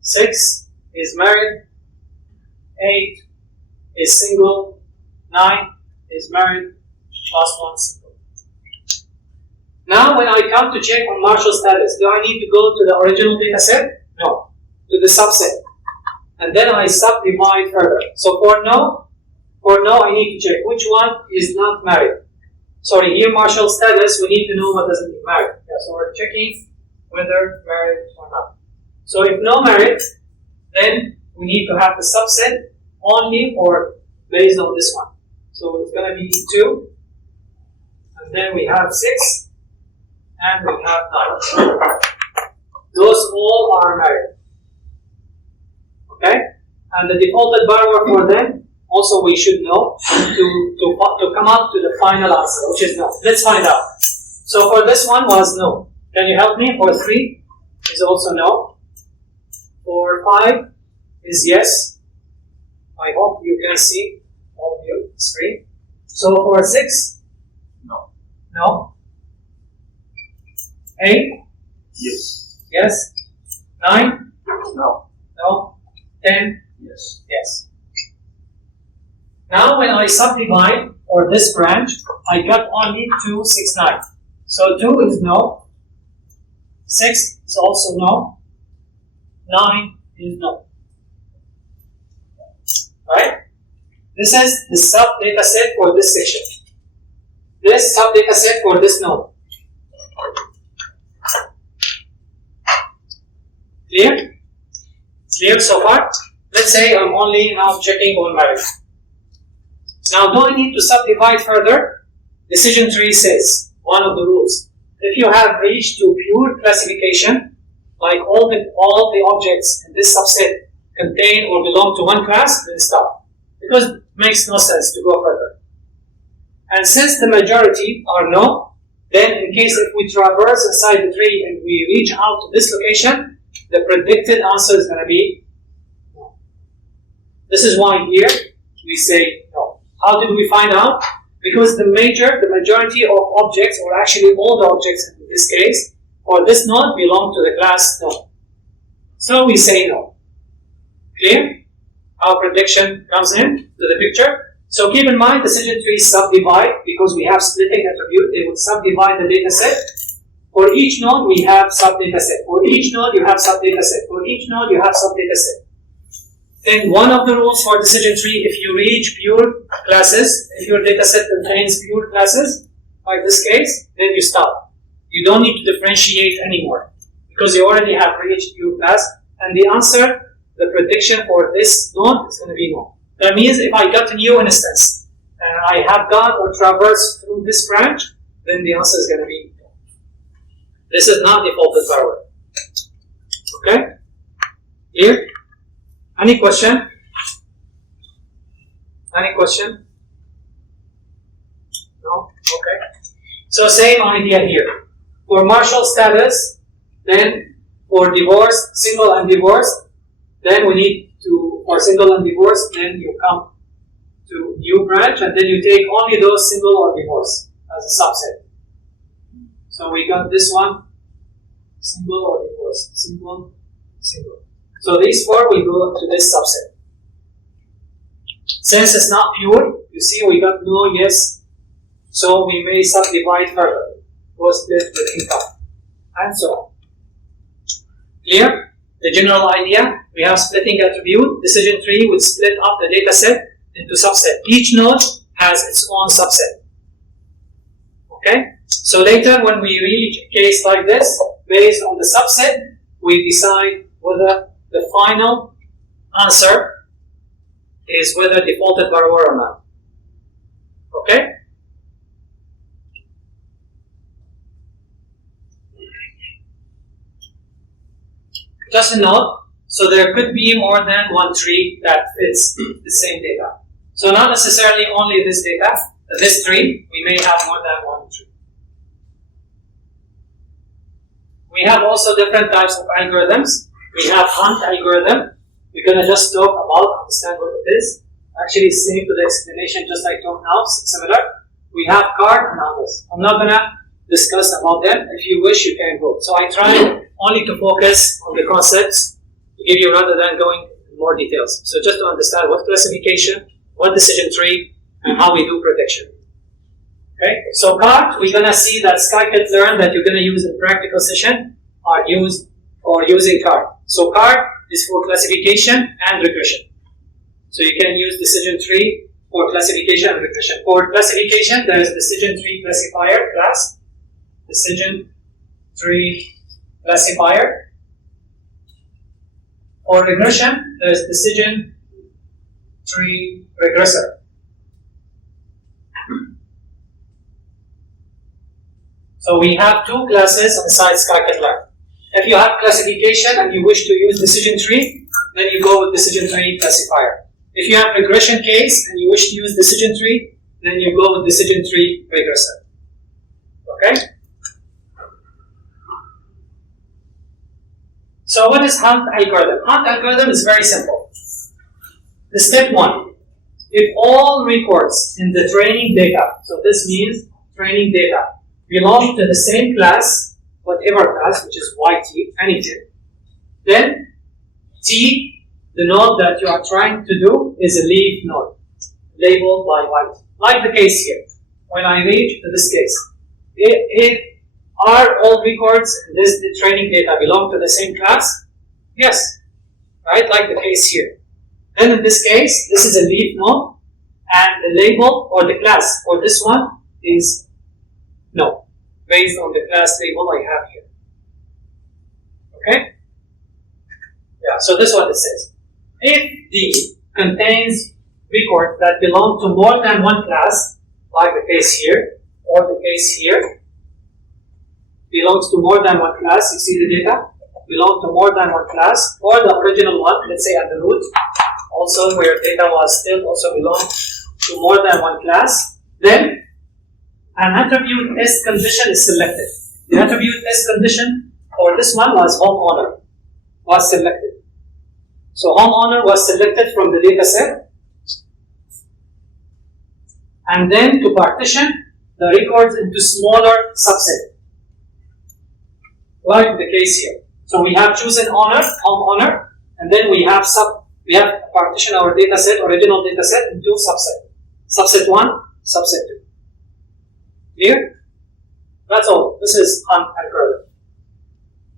6 is married. 8 is single. 9 is married. Last one single. Now when I come to check on Marshall status, do I need to go to the original data set? No. To the subset. And then I subdivide further. So for no, I need to check which one is not married. Sorry, here Marshall status, we need to know what does it mean married. Yeah, so we're checking whether married or not. So if no married, then we need to have the subset only or based on this one. So it's going to be 2, and then we have 6, and we have 9. Those all are married. Okay? And the defaulted borrower for them, also we should know to come up to the final answer, which is no. Let's find out. So for this one was no. Can you help me? For 3 is also no. For 5 is yes. I hope you can see all of you screen. So for 6, no. No. 8, Yes. yes. 9, No. no. 10, Yes. yes. Now when I subdivide for this branch, I got only 2, 6, 9. So 2 is no. 6 is also no. 9 is no. Right? This is the sub data set for this section. This sub data set for this node. Clear? Clear so far? Let's say I'm only now checking on marriage. Now, do I need to subdivide further? Decision tree says, one of the rules, if you have reached to pure classification, like all the objects in this subset contain or belong to one class, then stop. Because it makes no sense to go further. And since the majority are no, then in case if we traverse inside the tree and we reach out to this location, the predicted answer is going to be no. This is why here we say no. How did we find out? Because the majority of objects, or actually all the objects in this case, for this node belong to the class no. So we say no. Clear? Our prediction comes in to the picture. So keep in mind decision trees subdivide because we have splitting attribute. They would subdivide the data set. For each node we have sub-data set. For each node you have sub-data set. For each node you have sub-data set. Then one of the rules for decision tree, if you reach pure classes, if your data set contains pure classes, like this case, then you stop. You don't need to differentiate anymore because you already have reached pure class, and the answer, the prediction for this node is going to be no. That means if I got a new instance and I have gone or traversed through this branch, then the answer is going to be no. This is not defaulted borrower. Okay? Here? Any question? Any question? No? Okay. So same idea here. For marital status, then for divorce, single and divorced, then we need to, for single and divorced, then you come to new branch and then you take only those single or divorced as a subset. So we got this one, single or divorced, single, single. So these four will go to this subset. Since it's not pure, you see we got no yes, so we may subdivide further. Go split with income, and so on. Clear? The general idea, we have splitting attribute. Decision tree would split up the data set into subset. Each node has its own subset. Okay? So later when we reach a case like this, based on the subset, we decide whether the final answer is whether defaulted borrower or not. Okay? Just a note, so there could be more than one tree that fits the same data. So not necessarily only this data, this tree, we may have more than one tree. We have also different types of algorithms. We have hunt algorithm. We're going to just talk about, understand what it is. Actually, same to the explanation, just like talk now, similar. We have card and others. I'm not going to discuss about them. If you wish, you can go. So I try only to focus on the concepts to give you rather than going in more details. So just to understand what classification, what decision tree, and how we do prediction. Okay, so card, we're going to see that scikit-learn that you're going to use in practical session are used for using card. So card is for classification and regression. So you can use decision tree for classification and regression. For classification, there is decision tree classifier class, decision tree classifier. For regression, there is decision tree regressor. So we have two classes inside scikit-learn. If you have classification and you wish to use decision tree, then you go with decision tree classifier. If you have regression case and you wish to use decision tree, then you go with decision tree regressor. Okay? So what is hunt algorithm? Hunt algorithm is very simple. The step one, if all records in the training data, so this means training data, belong to the same class, whatever class, which is YT, anything, then T, the node that you are trying to do, is a leaf node, labeled by YT. Like the case here. When I reach to this case, are all records in this training data belong to the same class? Yes. Right? Like the case here. Then in this case, this is a leaf node, and the label or the class for this one is no, based on the class label I have here. Okay? Yeah, so this is what it says. If D contains records that belong to more than one class, like the case here, or the case here, belongs to more than one class, you see the data? Belong to more than one class, or the original one, let's say at the root, also where data was still also belong to more than one class, then an attribute test condition is selected. The attribute test condition for this one was homeowner, was selected. So homeowner was selected from the data set, and then to partition the records into smaller subset, like the case here. So we have chosen owner, homeowner, and then we have partition our data set, original data set, into subset. Subset 1, subset 2. Clear? That's all. This is hunt algorithm.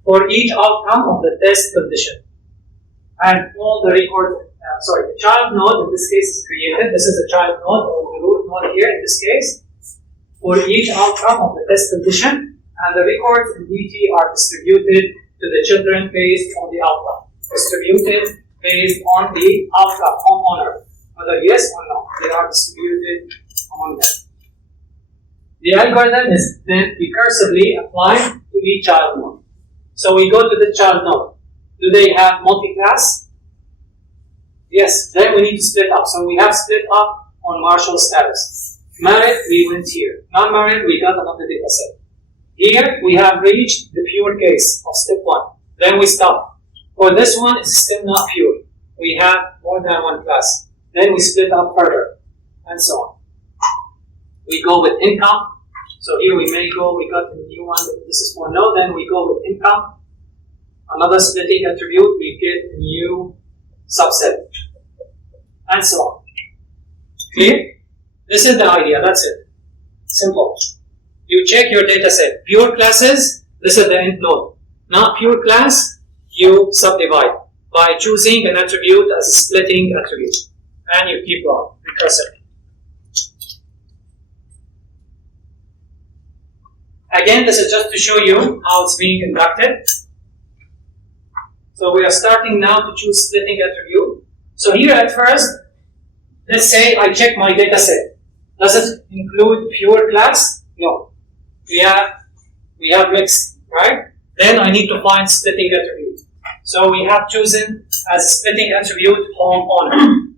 For each outcome of the test condition. And all the record, the child node in this case is created. This is the child node or the root node here in this case. For each outcome of the test condition, and the records in DT are distributed to the children based on the outcome. Distributed based on the outcome, homeowner. Whether yes or no, they are distributed among them. The algorithm is then recursively applied to each child node. So we go to the child node. Do they have multi-class? Yes, then we need to split up. So we have split up on Marshall status. Married, we went here. Non-married, we got another data set. Here, we have reached the pure case of step 1. Then we stop. For this one, it's still not pure. We have more than one class. Then we split up further, and so on. We go with income. So here we may go, we got a new one, this is for no, then we go with income. Another splitting attribute, we get a new subset, and so on. Clear? This is the idea, that's it. Simple. You check your data set. Pure classes, this is the end node. Not pure class, you subdivide by choosing an attribute as a splitting attribute. And you keep going, recursively. Again, this is just to show you how it's being conducted. So we are starting now to choose splitting attribute. So here at first, let's say I check my data set. Does it include pure class? No. We have mixed, right? Then I need to find splitting attribute. So we have chosen as a splitting attribute homeowner.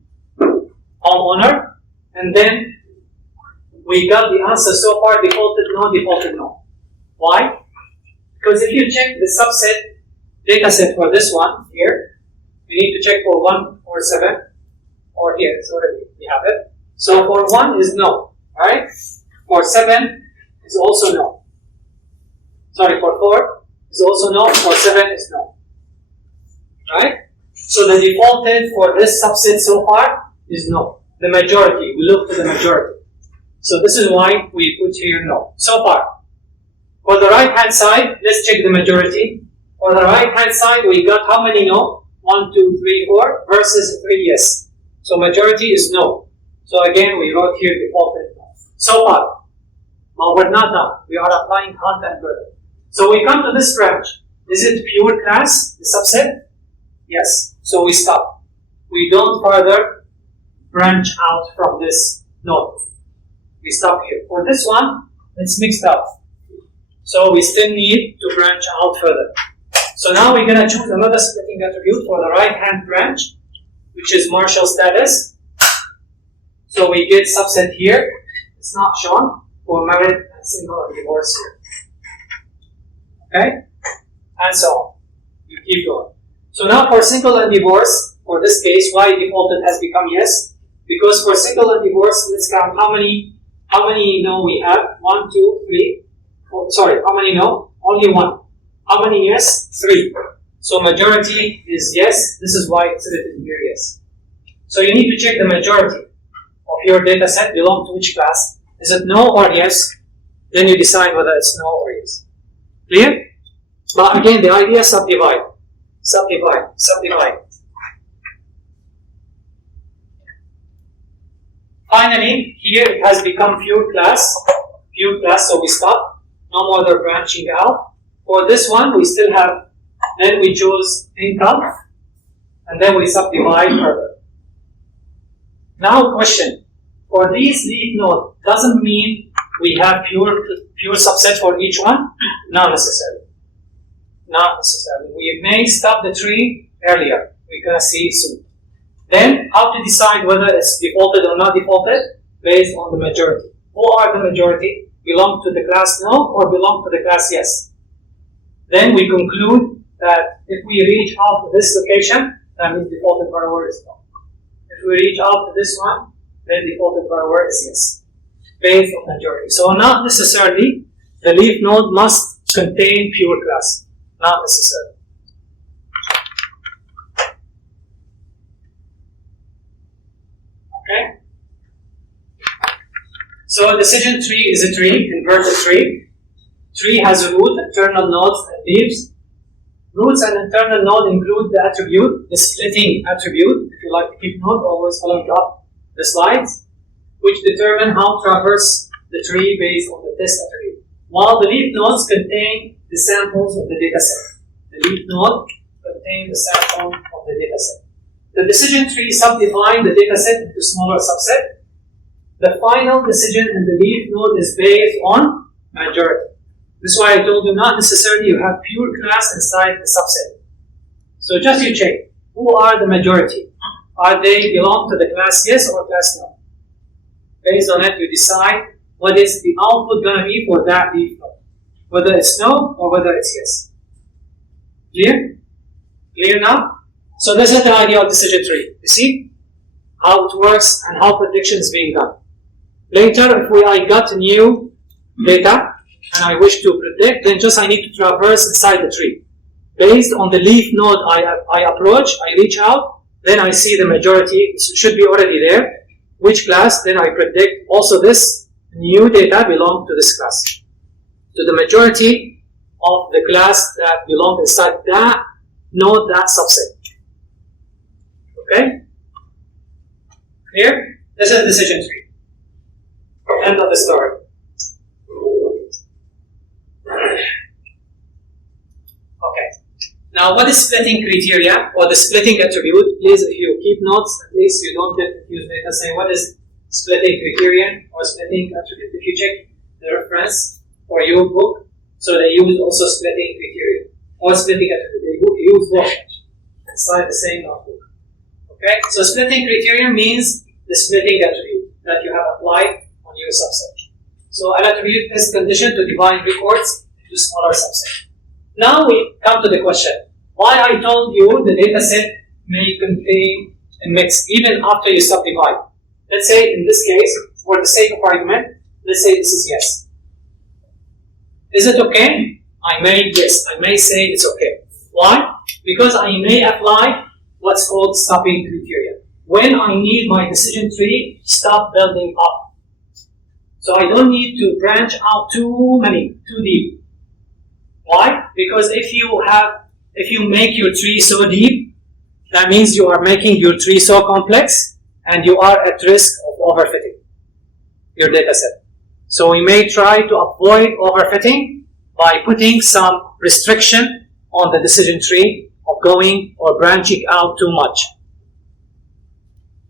Homeowner. And then we got the answer so far, defaulted no, defaulted no. Why? Because if you check the subset data set for this one here, we need to check for 1 or 7, or here, it's already, we have it. So for 1 is no, right? For 7 is also no. Sorry, for 4 is also no, for 7 is no. Right? So the defaulted for this subset so far is no. The majority, we look to the majority. So this is why we put here no, so far. For the right hand side, let's check the majority. For the right hand side, we got how many no? 1, 2, 3, 4 versus 3 yes. So majority is no. So again, we wrote here defaulted no. So far. But we're not done. We are applying content further. So we come to this branch. Is it pure class, the subset? Yes. So we stop. We don't further branch out from this node. We stop here. For this one, it's mixed up. So we still need to branch out further. So now we're going to choose another splitting attribute for the right-hand branch, which is Marshall status. So we get subset here. It's not shown for married and single and divorced here. Okay? And so on. You keep going. So now for single and divorced, for this case, why defaulted has become yes? Because for single and divorced, let's count how many no we have. 1, 2, 3. Oh, sorry, how many no? Only 1. How many yes? 3. So majority is yes. This is why it's written here yes. So you need to check the majority of your data set belong to which class. Is it no or yes? Then you decide whether it's no or yes. Clear? But again, the idea is subdivide. Subdivide. Subdivide. Finally, here it has become pure class. Pure class, so we stop. No more other branching out. For this one, we still have, then we choose income, and then we subdivide further. Now question, for these leaf node, doesn't mean we have pure subset for each one? Not necessarily. Not necessarily. We may stop the tree earlier. We're going to see soon. Then, how to decide whether it's defaulted or not defaulted? Based on the majority. Who are the majority? Belong to the class no or belong to the class yes? Then we conclude that if we reach out to this location, that means defaulted borrower is no. If we reach out to this one, then defaulted borrower is yes. Based on majority. So not necessarily the leaf node must contain pure class. Not necessarily. Okay? So a decision tree is a tree, inverted tree. Tree has a root, internal nodes, and leaves. Roots and internal node include the attribute, the splitting attribute, if you like to keep note, always following up the slides, which determine how to traverse the tree based on the test attribute. While the leaf nodes contain the samples of the dataset. The leaf node contains the sample of the dataset. The decision tree subdivides the dataset into smaller subset. The final decision in the leaf node is based on majority. This is why I told you not necessarily you have pure class inside the subset. So just you check, who are the majority? Are they belong to the class yes or class no? Based on it, you decide what is the output going to be for that leaf node. Whether it's no or whether it's yes. Clear? Clear now? So this is the idea of decision tree. You see how it works and how prediction is being done. Later, if I got new data and I wish to predict, then just I need to traverse inside the tree. Based on the leaf node I approach, I reach out, then I see the majority, it should be already there. Which class? Then I predict also this new data belong to this class. So the majority of the class that belong inside that node, that subset. Okay? Clear? This is decision tree. End of the story. Okay. Now, what is splitting criteria or the splitting attribute? Please, if you keep notes, at least you don't get confused later saying what is splitting criterion or splitting attribute. If you check the reference for your book, so they use also splitting criterion or splitting attribute. They use both inside the same notebook. Okay, so splitting criterion means the splitting attribute that you have applied on your subset. So an attribute is conditioned to divide records into smaller subsets. Now we come to the question, why I told you the data set may contain a mix even after you subdivide. Let's say in this case, for the sake of argument, let's say this is yes. Is it okay? I may say it's okay. Why? Because I may apply what's called stopping criteria. When I need my decision tree stop building up. So I don't need to branch out too deep. Why? Because if you make your tree so deep, that means you are making your tree so complex and you are at risk of overfitting your data set. So we may try to avoid overfitting by putting some restriction on the decision tree of going or branching out too much.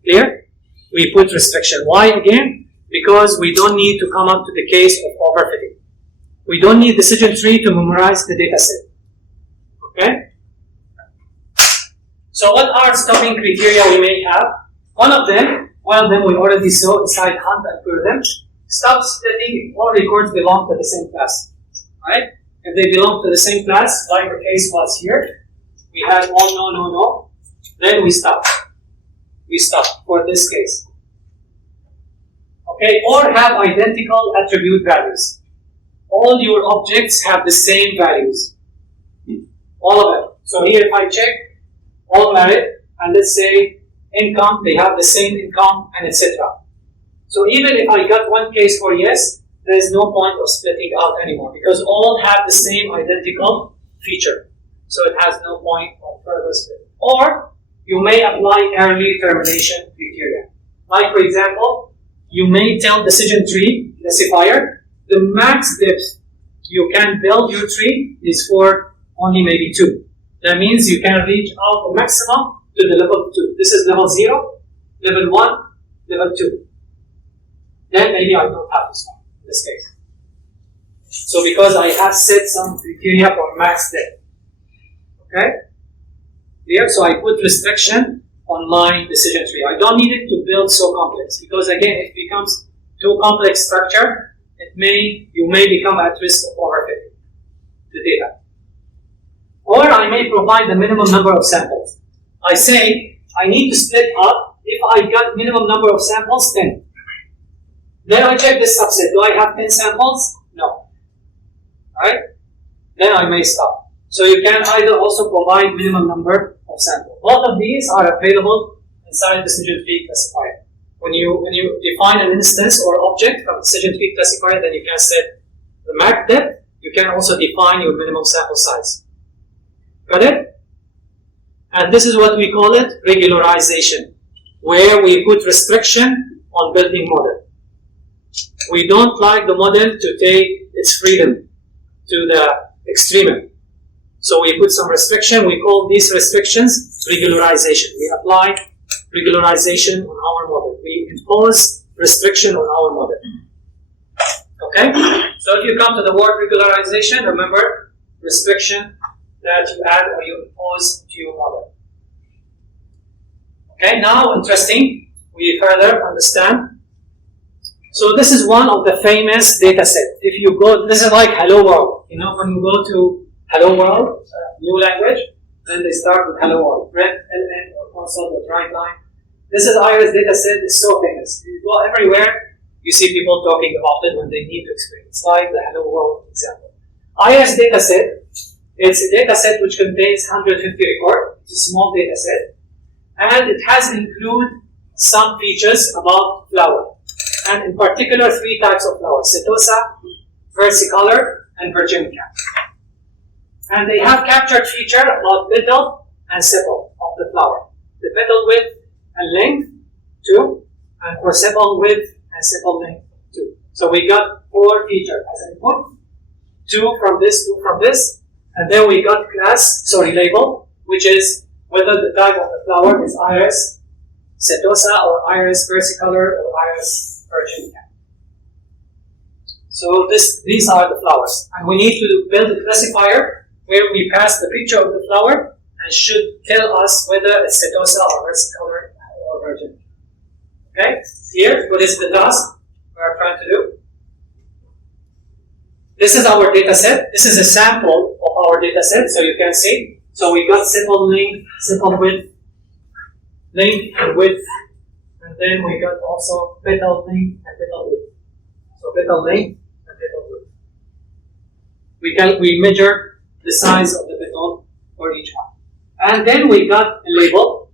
Clear? We put restriction. Why again? Because we don't need to come up to the case of overfitting. We don't need decision tree to memorize the data set. Okay? So what are stopping criteria we may have? One of them we already saw inside Hunt algorithm. Stop splitting if all records belong to the same class. Right? If they belong to the same class, like the case was here, we had all no, then we stop. We stop for this case. Okay, or have identical attribute values. All your objects have the same values. All of them. So here if I check all married, and let's say income, they have the same income, and etc. So even if I got one case for yes, there is no point of splitting out anymore because all have the same identical feature. So it has no point of further split. Or you may apply early termination criteria. Like for example, you may tell decision tree classifier the max depth you can build your tree is for only maybe 2. That means you can reach out the maximum to the level 2. This is level 0, level 1, level 2. Then maybe I don't have this one in this case. So because I have set some criteria for max depth. Okay? Here, so I put restriction on my decision tree. I don't need it to build so complex because again, if it becomes too complex structure, you may become at risk of overfitting the data. Or I may provide the minimum number of samples. I say I need to split up. If I got minimum number of samples, 10. Then I check this subset. Do I have 10 samples? No. Right? Then I may stop. So you can either also provide minimum number of samples. Both of these are available inside decision tree classifier. When you define an instance or object from decision tree classifier, then you can set the max depth. You can also define your minimum sample size. Got it? And this is what we call it regularization, where we put restriction on building model. We don't like the model to take its freedom to the extreme. So we put some restriction. We call these restrictions regularization. We apply regularization on our model. We impose restriction on our model. Okay? So if you come to the word regularization, remember restriction that you add or you impose to your model. Okay, now interesting, we further understand. So this is one of the famous data sets. If you go, this is like Hello World. You know, when you go to Hello World, new language, then they start with Hello World. Red, LN, or console, or right line. This is IRIS data set. It's so famous. You go everywhere, you see people talking about it when they need to explain. It's like the Hello World example. IRIS data set, it's a data set which contains 150 records. It's a small data set. And it has include some features about flower. And in particular, 3 types of flowers: setosa, versicolor, and virginica. And they have captured feature about petal and sepal of the flower. The petal width and length, 2, and for sepal width and sepal length, 2. So we got 4 features as input, 2 from this, 2 from this, and then we got label, which is whether the type of the flower is iris setosa or iris versicolor or iris virginica. So these are the flowers, and we need to build a classifier where we pass the picture of the flower and should tell us whether it's setosa or versicolor or virginica. Okay, here, what is the task we are trying to do? This is our data set. This is a sample of our data set, so you can see. So we got sepal length, sepal width, length and width, and then we got also petal length and petal width. So petal length and petal width. We measure the size of the petal for each one. And then we got a label.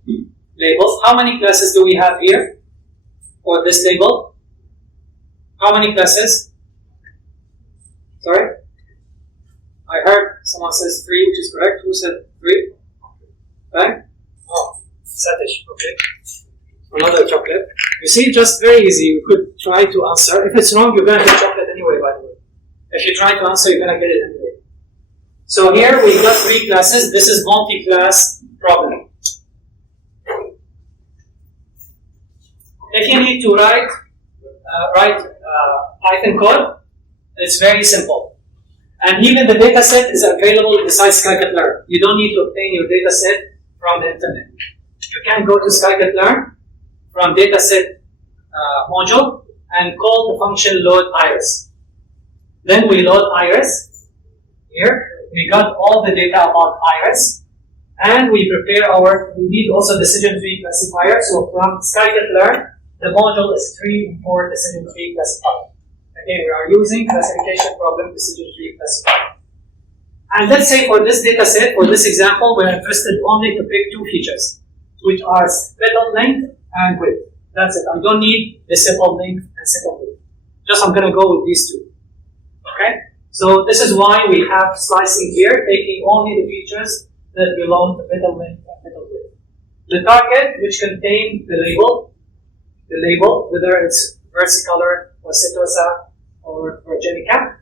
Labels. How many classes do we have here for this label? How many classes? Sorry? I heard someone says 3, which is correct. Who said 3? Okay? Oh, Satish. Okay. Another chocolate. You see, just very easy. You could try to answer. If it's wrong, you're going to get chocolate anyway, by the way. If you try to answer, you're going to get it anyway. So here we got 3 classes. This is multi-class problem. If you need to write Python code, it's very simple. And even the data set is available inside scikit-learn. You don't need to obtain your data set from the internet. You can go to scikit-learn from dataset module and call the function load iris. Then we load iris. Here we got all the data about iris, and we need also decision tree classifier. So from scikit-learn, the module is tree import decision tree classifier. Again, we are using classification problem decision tree classifier. And let's say for this data set, for this example, we're interested only to pick 2 features, which are petal length and width. That's it. I don't need the sepal length and sepal width. Just I'm going to go with these 2. Okay? So this is why we have slicing here, taking only the features that belong to petal length and petal width. The target, which contains the label, whether it's versicolor or setosa or virginica.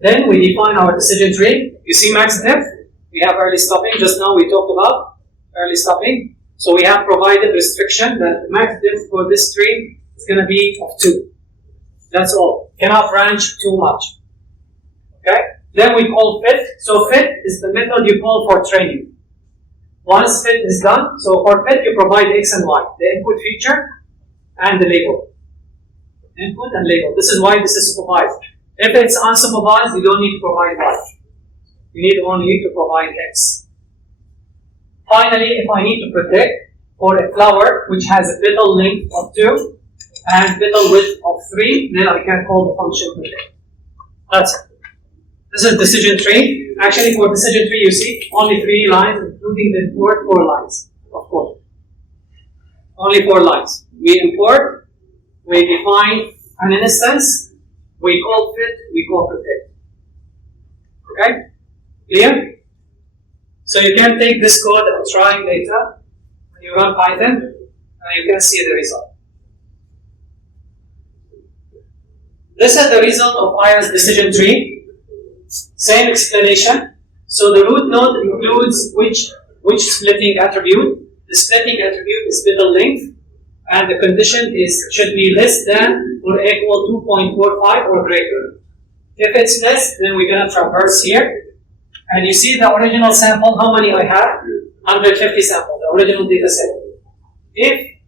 Then we define our decision tree. You see max depth. We have early stopping. Just now we talked about early stopping. So we have provided restriction that the max depth for this tree is going to be of 2. That's all. Cannot branch too much. Okay? Then we call fit. So fit is the method you call for training. Once fit is done, so for fit you provide X and Y, the input feature and the label. Input and label. This is why this is supervised. If it's unsupervised, you don't need to provide Y. You need only to provide X. Finally, if I need to predict for a flower which has a petal length of 2 and petal width of 3, then I can call the function predict. That's it. This is decision tree. Actually, for decision tree, you see only 3 lines, including the import 4 lines of code. Only 4 lines. We import, we define an instance, we call fit, we call predict. Okay? Clear? So you can take this code and try later when you run Python, and you can see the result. This is the result of Iris decision tree. Same explanation. So the root node includes which splitting attribute. The splitting attribute is petal length, and the condition should be less than or equal 2.45 or greater. If it's less, then we're going to traverse here. And you see the original sample, how many I have? 150 samples, the original data set. if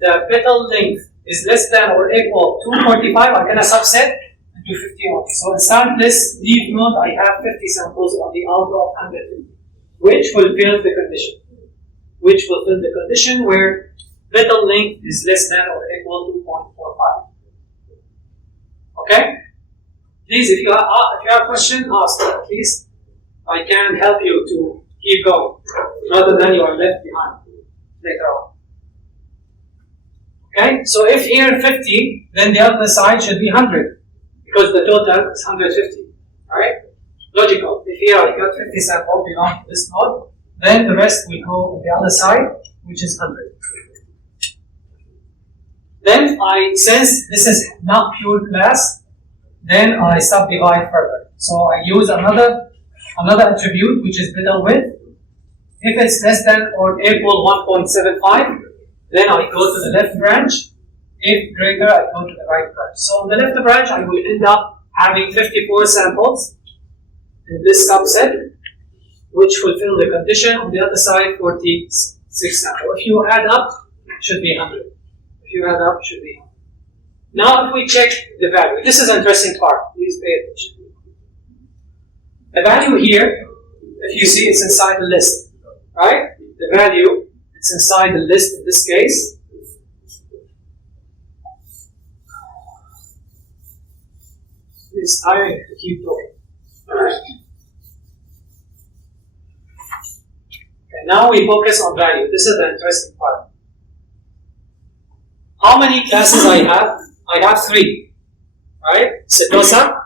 the petal length is less than or equal to 45, I'm going to subset into 50 only. So in start list leaf node, I have 50 samples on the out of 150, which fulfills the condition. Which fulfills the condition where petal length is less than or equal to 0.45. Okay? Please, if you have a question, ask. At least I can help you to keep going, rather than you are left behind later on. Okay? So if here 50, then the other side should be 100, because the total is 150. Alright? Logical. If here I got 50 samples belong to this node, then the rest will go on the other side, which is 100. Then since this is not pure class, then I subdivide further. So I use another attribute, which is petal width. If it's less than or equal 1.75, then I go to the left branch. If greater, I go to the right branch. So on the left branch, I will end up having 54 samples in this subset, which fulfill the condition. On the other side, 46 samples. If you add up, it should be 100. If you add up, it should be 100. Now, if we check the value, this is an interesting part. Please pay attention. The value here, if you see, it's inside the list, right? The value, it's inside the list in this case. It's tiring to keep talking. Okay, now we focus on value. This is the interesting part. How many classes I have? I have 3, right? Setosa,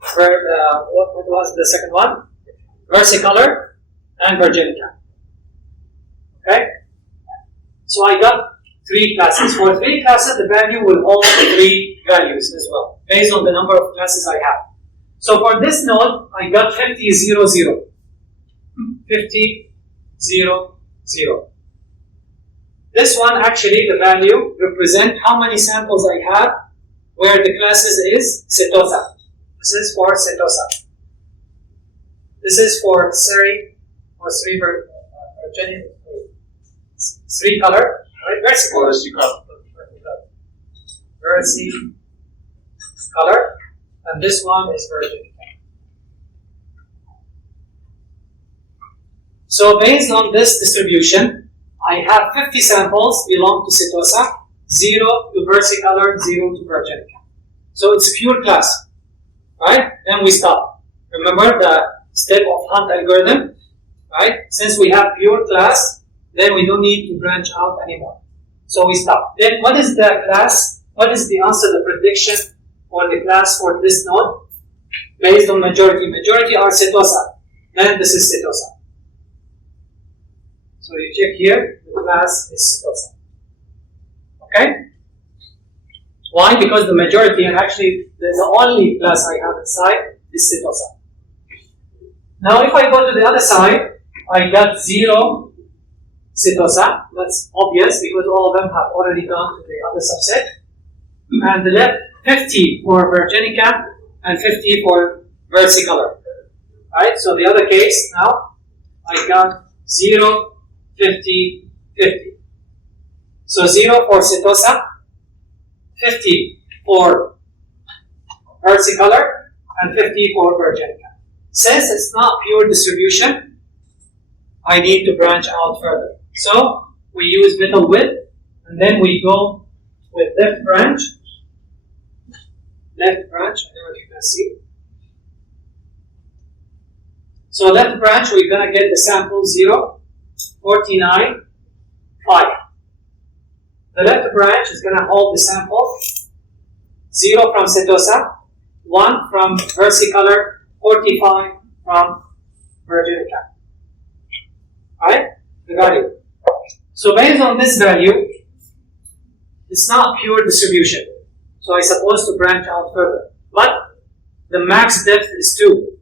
what was the second one? Versicolor and Virginica. Okay? So I got 3 classes. For 3 classes, the value will hold 3 values as well, based on the number of classes I have. So for this node, I got 50, 0, 0. 50, 0, 0. This one, actually, the value represents how many samples I have where the classes is Setosa. This is for Setosa. This is for Seri, or Sri color, right? Color, and this one is Virgin. So based on this distribution, I have 50 samples belong to Setosa, 0 to Versicolor, 0 to Virginica. So it's pure class, right? Then we stop. Remember the step of Hunt algorithm, right? Since we have pure class, then we don't need to branch out anymore. So we stop. Then what is the class? What is the answer, the prediction for the class for this node? Based on majority. Majority are Setosa. Then this is Setosa. So you check here, the class is Setosa. Okay? Why? Because the majority, and actually the only class I have inside is Setosa. Now if I go to the other side, I got 0 Setosa. That's obvious because all of them have already gone to the other subset. And the left 50 for Virginica and 50 for Versicolor. Right? So the other case now, I got 0, 50, 50. So 0 for Setosa, 50 for Versicolor, and 50 for Virginica. Since it's not pure distribution, I need to branch out further. So we use petal width, and then we go with left branch. Left branch, I don't know if you can see. So left branch, we're going to get the sample 0, 49, 5. The left branch is going to hold the sample 0 from Setosa, 1 from Versicolor, 45 from Virginica. Right? The value. So based on this value, it's not pure distribution. So I'm supposed to branch out further. But the max depth is 2.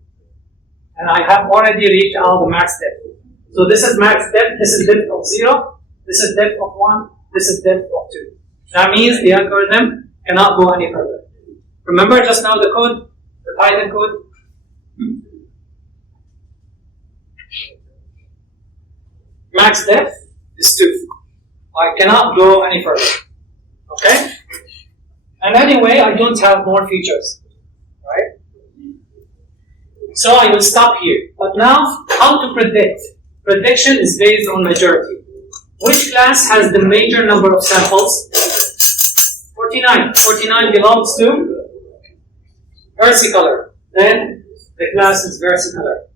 And I have already reached out the max depth. So this is max depth, this is depth of 0, this is depth of 1, this is depth of 2. That means the algorithm cannot go any further. Remember just now the code, the Python code? Max depth is 2. I cannot go any further. Okay? And anyway, I don't have more features. Right? So I will stop here. But now, how to predict? Prediction is based on majority. Which class has the major number of samples? 49. 49 belongs to versicolor. Then the class is versicolor.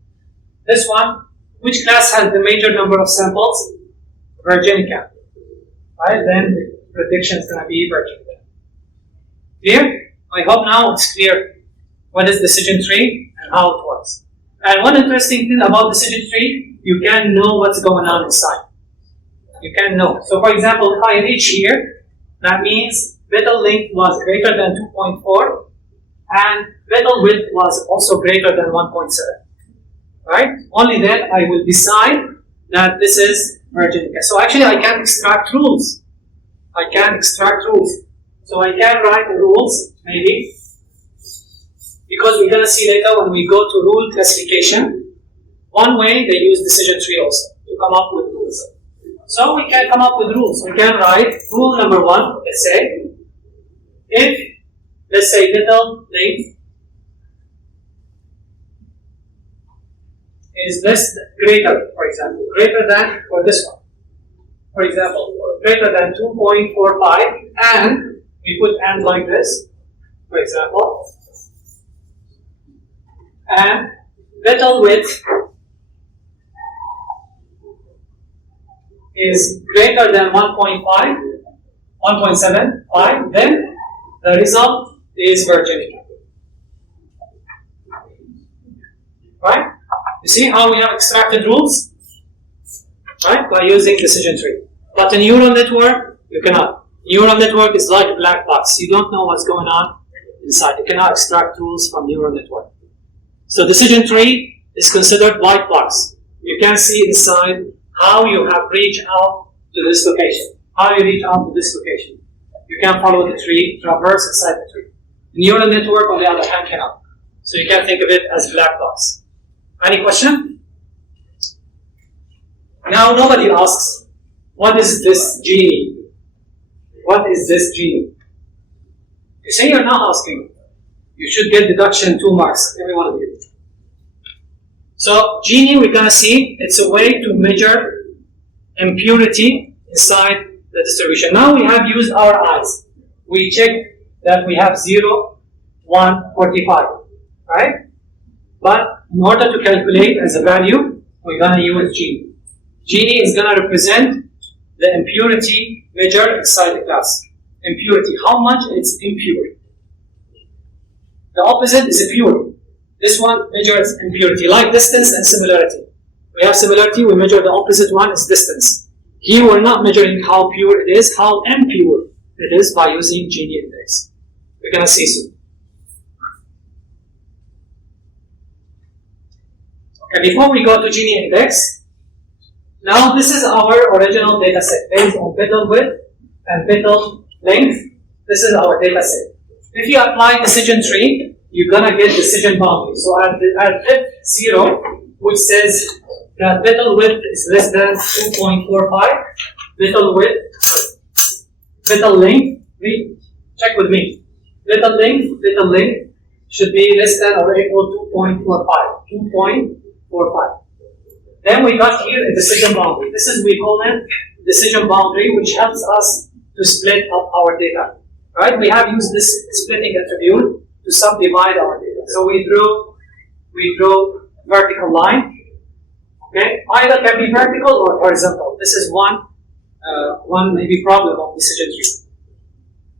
This one, which class has the major number of samples? Virginica. Right? Then the prediction is going to be Virginica. Clear? I hope now it's clear what is decision tree and how it works. And one interesting thing about decision tree, you can know what's going on inside. You can know. So for example, if I reach here, that means betel length was greater than 2.4 and betel width was also greater than 1.7. Right? Only then I will decide that this is Virginica. So actually I can extract rules. So I can write the rules, maybe, because we're going to see later when we go to rule classification. One way they use decision tree also to come up with rules. So we can come up with rules. We can write rule number 1, let's say, if, let's say, betel length is greater, for example, greater than, for this one, for example, greater than 2.45, and we put and like this, for example, and betel width is greater than 1.75, then the result is Virginica. Right? You see how we have extracted rules? Right? By using decision tree. But in neural network, you cannot. Neural network is like a black box. You don't know what's going on inside. You cannot extract rules from neural network. So decision tree is considered white box. You can see inside how you have reached out to this location. How you reach out to this location. You can follow the tree, traverse inside the tree. Neural network, on the other hand, cannot. So you can think of it as black box. Any question? Now nobody asks, what is this genie? What is this genie? You say you're not asking. You should get deduction 2 marks, every one of you. So genie, we're going to see, it's a way to measure impurity inside the distribution. Now we have used our eyes. We checked that we have 0, 1, 45, right? But in order to calculate as a value, we're going to use Gini. Gini is going to represent the impurity measured inside the class. Impurity, how much it's impure. The opposite is pure. This one measures impurity, like distance and similarity. We have similarity, we measure the opposite one is distance. Here we're not measuring how pure it is, how impure it is by using Gini index. We're going to see soon. Okay, before we go to Gini index, now this is our original data set based on petal width and petal length. This is our data set. If you apply decision tree, you're gonna get decision boundary. So at depth 0, which says that petal width is less than 2.45, petal length, check with me. Petal length should be less than or equal to 2.45. Then we got here a decision boundary. This is, we call it decision boundary, which helps us to split up our data. Right? We have used this splitting attribute to subdivide our data. So we drew vertical line. Okay, either can be vertical or horizontal. This is one maybe problem of decision tree,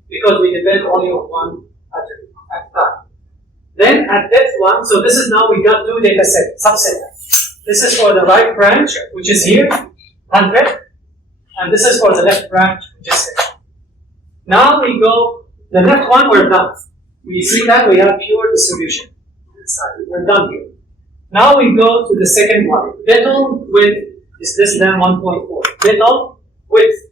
because we depend only on one attribute at a time. Then at depth 1, so this is now we got 2 data set, subset. This is for the right branch, which is here, 100, and this is for the left branch, which is here. Now we go, the left one, we're done. We see that we have pure distribution. We're done here. Now we go to the second one. Petal width is less than 1.4. Petal width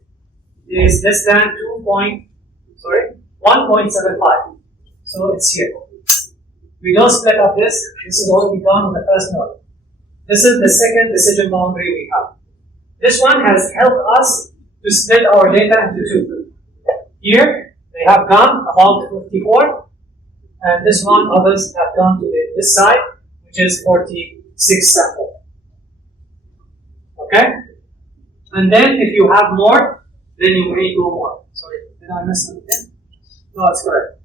is less than 1.75. So it's here. We don't split up this. This is already done on the first node. This is the second decision boundary we have. This one has helped us to split our data into two. Here, they have gone about 54, and this one, others have gone to this side, which is 46 sample. Okay? And then if you have more, then you may go more. Sorry, did I miss something? No, that's correct.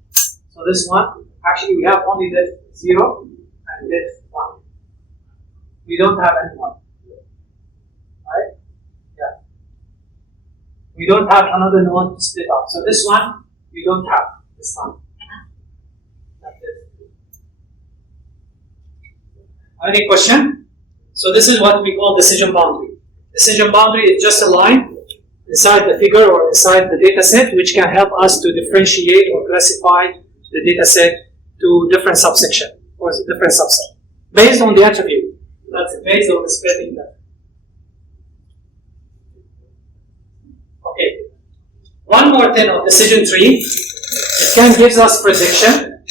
So this one, actually we have only diff 0 and diff 1. We don't have any 1. Right? Yeah. We don't have another node to split up. So this one, we don't have this one. That's it. Any question? So this is what we call decision boundary. Decision boundary is just a line inside the figure or inside the data set which can help us to differentiate or classify the data set to different subsection or different subset based on the attribute. That's based on the splitting method. Okay. One more thing of decision tree. It can give us prediction,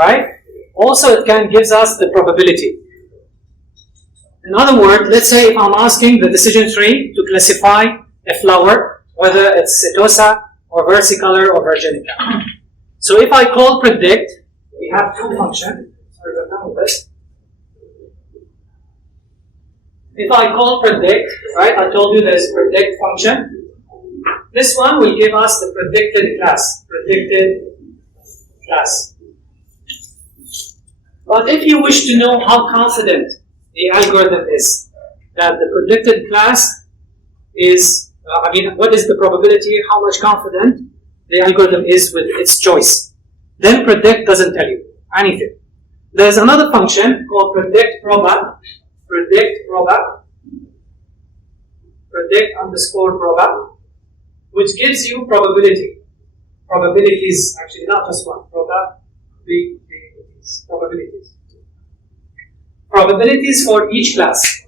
right? Also, it can give us the probability. In other words, let's say if I'm asking the decision tree to classify a flower, whether it's setosa or versicolor or virginica. So if I call predict, we have two functions. Sorry, I'm done with this. If I call predict, right, I told you there is predict function. This one will give us the predicted class. But if you wish to know how confident the algorithm is that the predicted class is, what is the probability, how much confident the algorithm is with its choice, then predict doesn't tell you anything. There's another function called predict underscore proba, which gives you probability. Probabilities, actually not just one, probabilities for each class.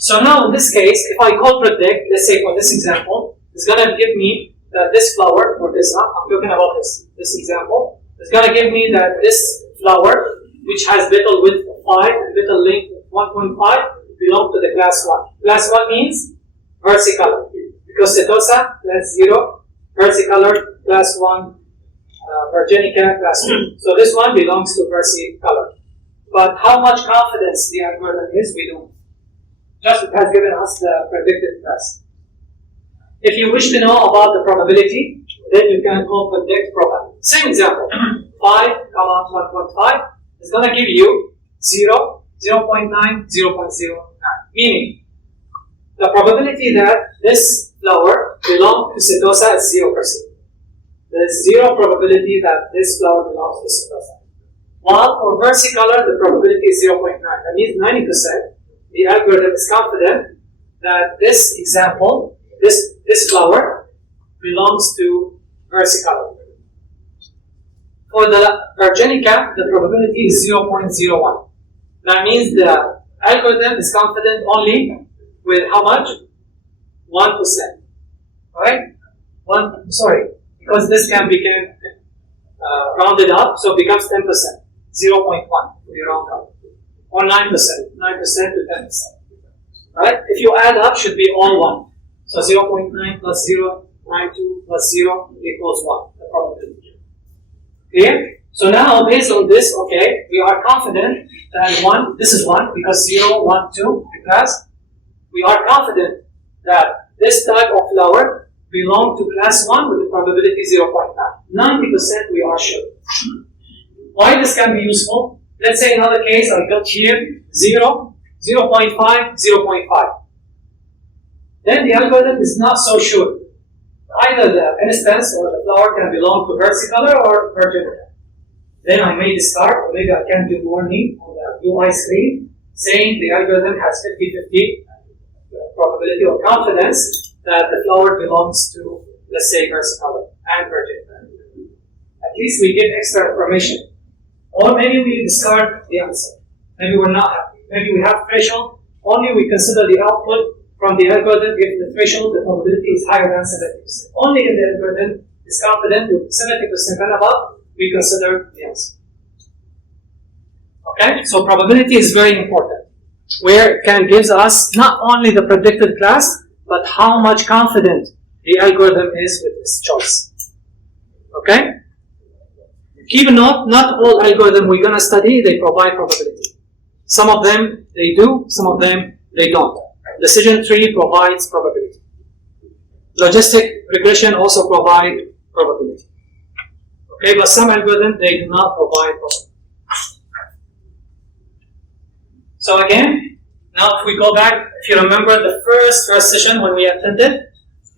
So now in this case, if I call predict, let's say for this example, it's going to give me that this flower, or this, I'm talking about this example, it's going to give me that this flower, which has petal width of 5 and petal length of 1.5, belong to the class 1. Class 1 means versicolor, because setosa, class 0, versicolor, class 1, virginica, class 2. So this one belongs to versicolor. But how much confidence the algorithm is, we don't. Just it has given us the predicted class. If you wish to know about the probability, then you can call predict proba. Same example. 5, 1.5 is going to give you 0, 0.9, 0.09. Meaning, the probability that this flower belongs to setosa is 0%. There is 0 probability that this flower belongs to setosa. While for versicolor, the probability is 0.9. That means 90%. The algorithm is confident that this example, this flower, belongs to versicolor. For the virginica, the probability is 0.01. That means the algorithm is confident only with how much? 1%. Right? Because this can become rounded up, so it becomes 10%. 0.1 we round up. Or 9%. 9% to 10%. Right? If you add up, should be all 1. So 0.9 plus 0, 0.92 plus 0 equals 1. The probability. Clear? So now, based on this, okay, we are confident that 1, this is 1, because 0, 1, 2, because we are confident that this type of flower belongs to class 1 with the probability 0.9. 90% we are sure. Why this can be useful? Let's say another case, I got here 0, 0.5, 0.5. Then the algorithm is not so sure. Either the instance or the flower can belong to versicolor or virginica. Then I may discard, or maybe I can do warning on the UI screen saying the algorithm has 50-50 probability or confidence that the flower belongs to, let's say, versicolor and virginica. At least we get extra information. Or maybe we discard the answer. Maybe we're not happy. Maybe we have threshold. Only we consider the output from the algorithm if the threshold, the probability is higher than 70%. Only if the algorithm is confident with 70% and above, we consider the answer. Okay? So probability is very important. Where it can give us not only the predicted class, but how much confident the algorithm is with its choice. Okay? Keep a note, not all algorithms we're going to study, they provide probability. Some of them they do, some of them they don't. Decision tree provides probability. Logistic regression also provide probability. Okay, but some algorithms they do not provide probability. So again, now if we go back, if you remember the first session when we attended,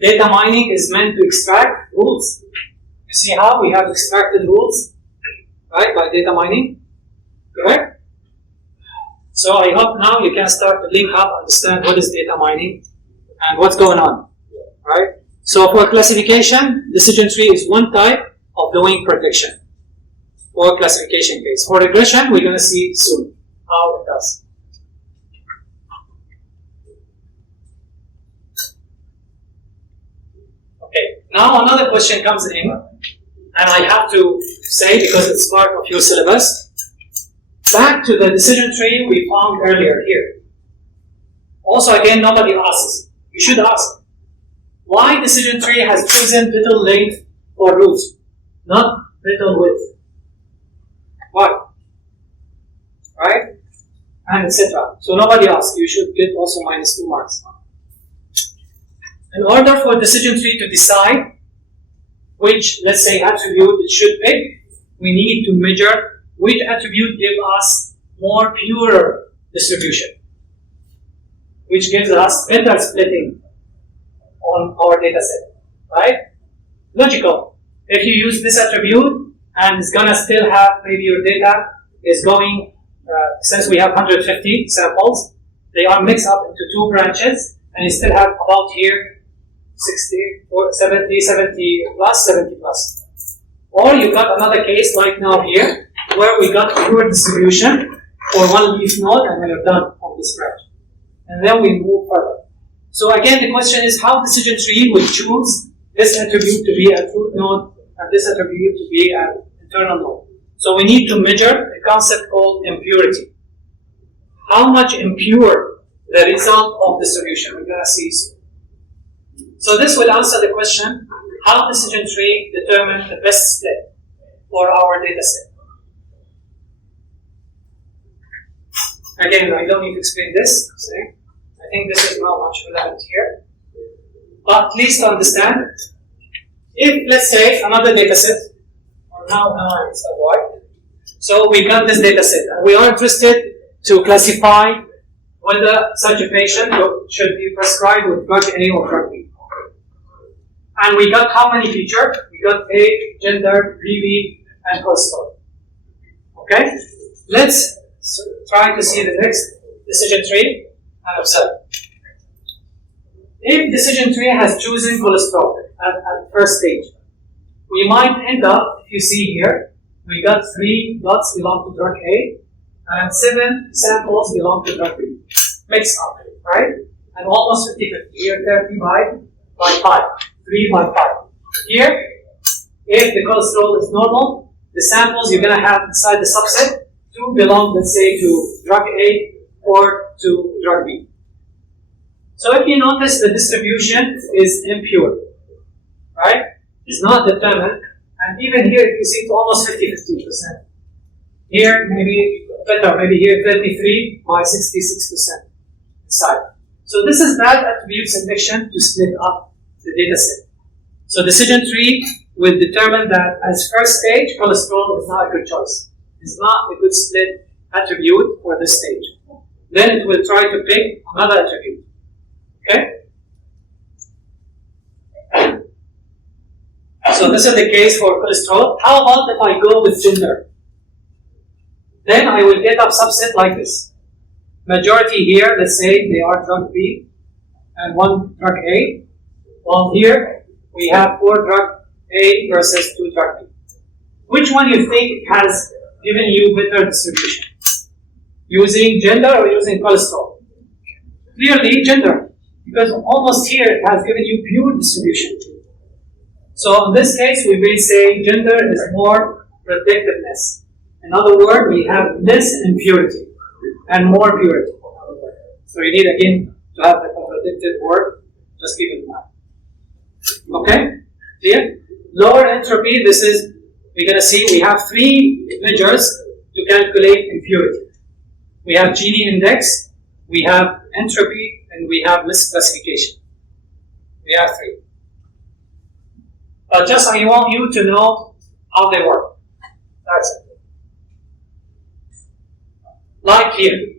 data mining is meant to extract rules. You see how we have extracted rules, right, by data mining, correct? So I hope now you can start to link up, understand what is data mining and what's going on, right? So for classification, decision tree is one type of doing prediction for classification case. For regression, we're going to see soon how it does. Okay, now another question comes in, and I have to say because it's part of your syllabus. Back to the decision tree we found earlier here. Also, again, nobody asks. You should ask. Why decision tree has chosen little length for roots, not little width? Why? Right? And etc. So nobody asks. You should get also -2 marks. In order for decision tree to decide which, let's say, attribute it should pick, we need to measure which attribute gives us more purer distribution, which gives us better splitting on our data set, right? Logical. If you use this attribute and it's gonna still have, maybe your data is going, since we have 150 samples, they are mixed up into 2 branches, and you still have about here 60, or 70, 70 plus, 70 plus. Or you got another case like now here, where we got pure distribution for one leaf node and we are done on this branch. And then we move further. So again, the question is how decision tree will choose this attribute to be a root node and this attribute to be an internal node. So we need to measure a concept called impurity. How much impure the result of distribution? We're going to see soon. So this will answer the question, how decision tree determine the best split for our data set. Again, I don't need to explain this. See? I think this is not much relevant here. But at least to understand, if let's say another data set, or now I understand why. So we got this data set, and we are interested to classify whether such a patient should be prescribed with drug A or drug B. And we got how many features? We got age, gender, BB, and cholesterol. Okay? Let's try to see the next decision tree and observe. If decision tree has chosen cholesterol at first stage, we might end up, if you see here, we got 3 dots belong to drug A, and 7 samples belong to drug B. Mixed up, right? And almost 50-50. Here, 30 by 5. 3 by 5. Here, if the cholesterol is normal, the samples you're going to have inside the subset 2 belong, let's say, to drug A or to drug B. So if you notice, the distribution is impure, right? It's not determined. And even here, if you see, it's almost 50-50%. Here, maybe better, maybe here 33 by 66% inside. So this is bad attribute selection to split up the data set. So decision tree will determine that as first stage, cholesterol is not a good choice. It's not a good split attribute for this stage. Then it will try to pick another attribute. Okay? So this is the case for cholesterol. How about if I go with gender? Then I will get a subset like this. Majority here, let's say they are drug B and 1 drug A. While here we have 4 drug A versus 2 drug B. Which one you think has given you better distribution? Using gender or using cholesterol? Clearly gender, because almost here it has given you pure distribution. So in this case, we will say gender is more predictiveness. In other words, we have less impurity and more purity. So you need again to have the contradicted word Just keep it in mind. Okay? Clear? Lower entropy, this is, we're going to see we have three measures to calculate impurity. We have Gini index, we have entropy, and we have misclassification. We have three. But just I want you to know how they work. That's it. Like here.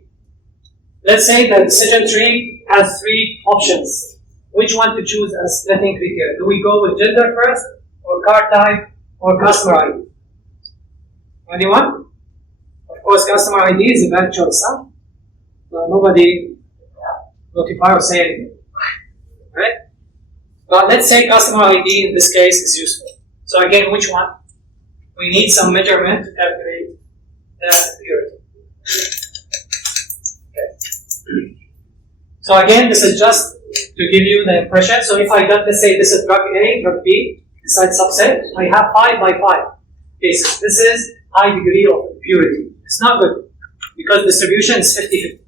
Let's say the decision tree has three options. Which one to choose as letting criteria? Do we go with gender first, or car type, or customer ID? Anyone? Of course, customer ID is a bad choice, huh? Nobody notify or say anything. Right? But let's say customer ID in this case is useful. So again, which one? We need some measurement to calculate the impurity. Okay. So again, this is just to give you the impression. So if I got, let's say this is drug A, drug B, inside subset, I have 5 by 5 cases. This is high degree of impurity. It's not good because distribution is 50-50.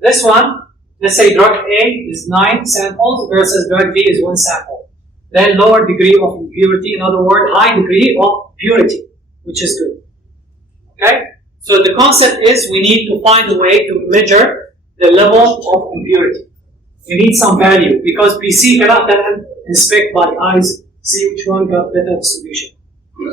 This one, let's say drug A is 9 samples versus drug B is 1 sample. Then lower degree of impurity, in other words, high degree of purity, which is good. Okay? So the concept is we need to find a way to measure the level of impurity. We need some value because PC cannot then inspect by eyes, see which one got better distribution.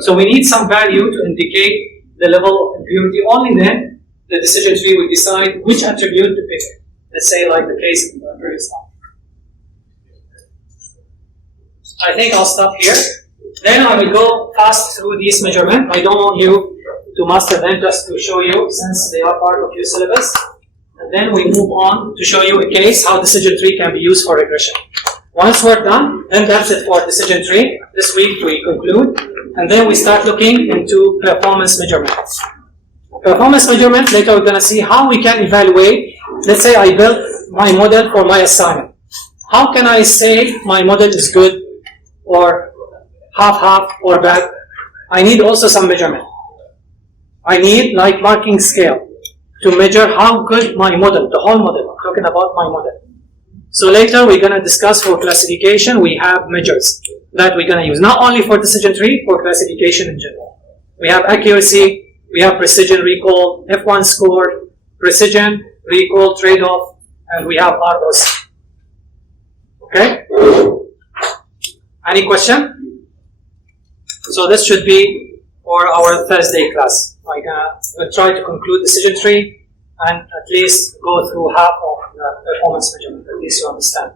So we need some value to indicate the level of impurity. Only then the decision tree will decide which attribute to pick. Let's say like the case in the previous slide. I think I'll stop here. Then I will go fast through these measurements. I don't want you to master them, just to show you since they are part of your syllabus. And then we move on to show you a case how decision tree can be used for regression. Once we're done, then that's it for decision tree. This week we conclude. And then we start looking into performance measurements. Performance measurement, later we're going to see how we can evaluate. Let's say I built my model for my assignment. How can I say my model is good or half-half or bad? I need also some measurement. I need like marking scale to measure how good my model, the whole model, I'm talking about my model. So later we're going to discuss for classification, we have measures that we're going to use, not only for decision tree, for classification in general. We have accuracy, we have precision recall, F1 score, precision, recall, trade-off, and we have ROC. Okay? Any question? So this should be for our Thursday class. We'll try to conclude decision tree and at least go through half of the performance measurement, at least you understand.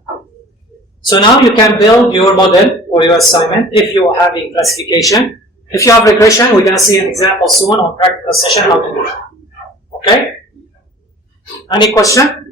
So now you can build your model or your assignment if you are having classification. If you have regression, we're going to see an example soon on practical session how to do it. Okay? Any question?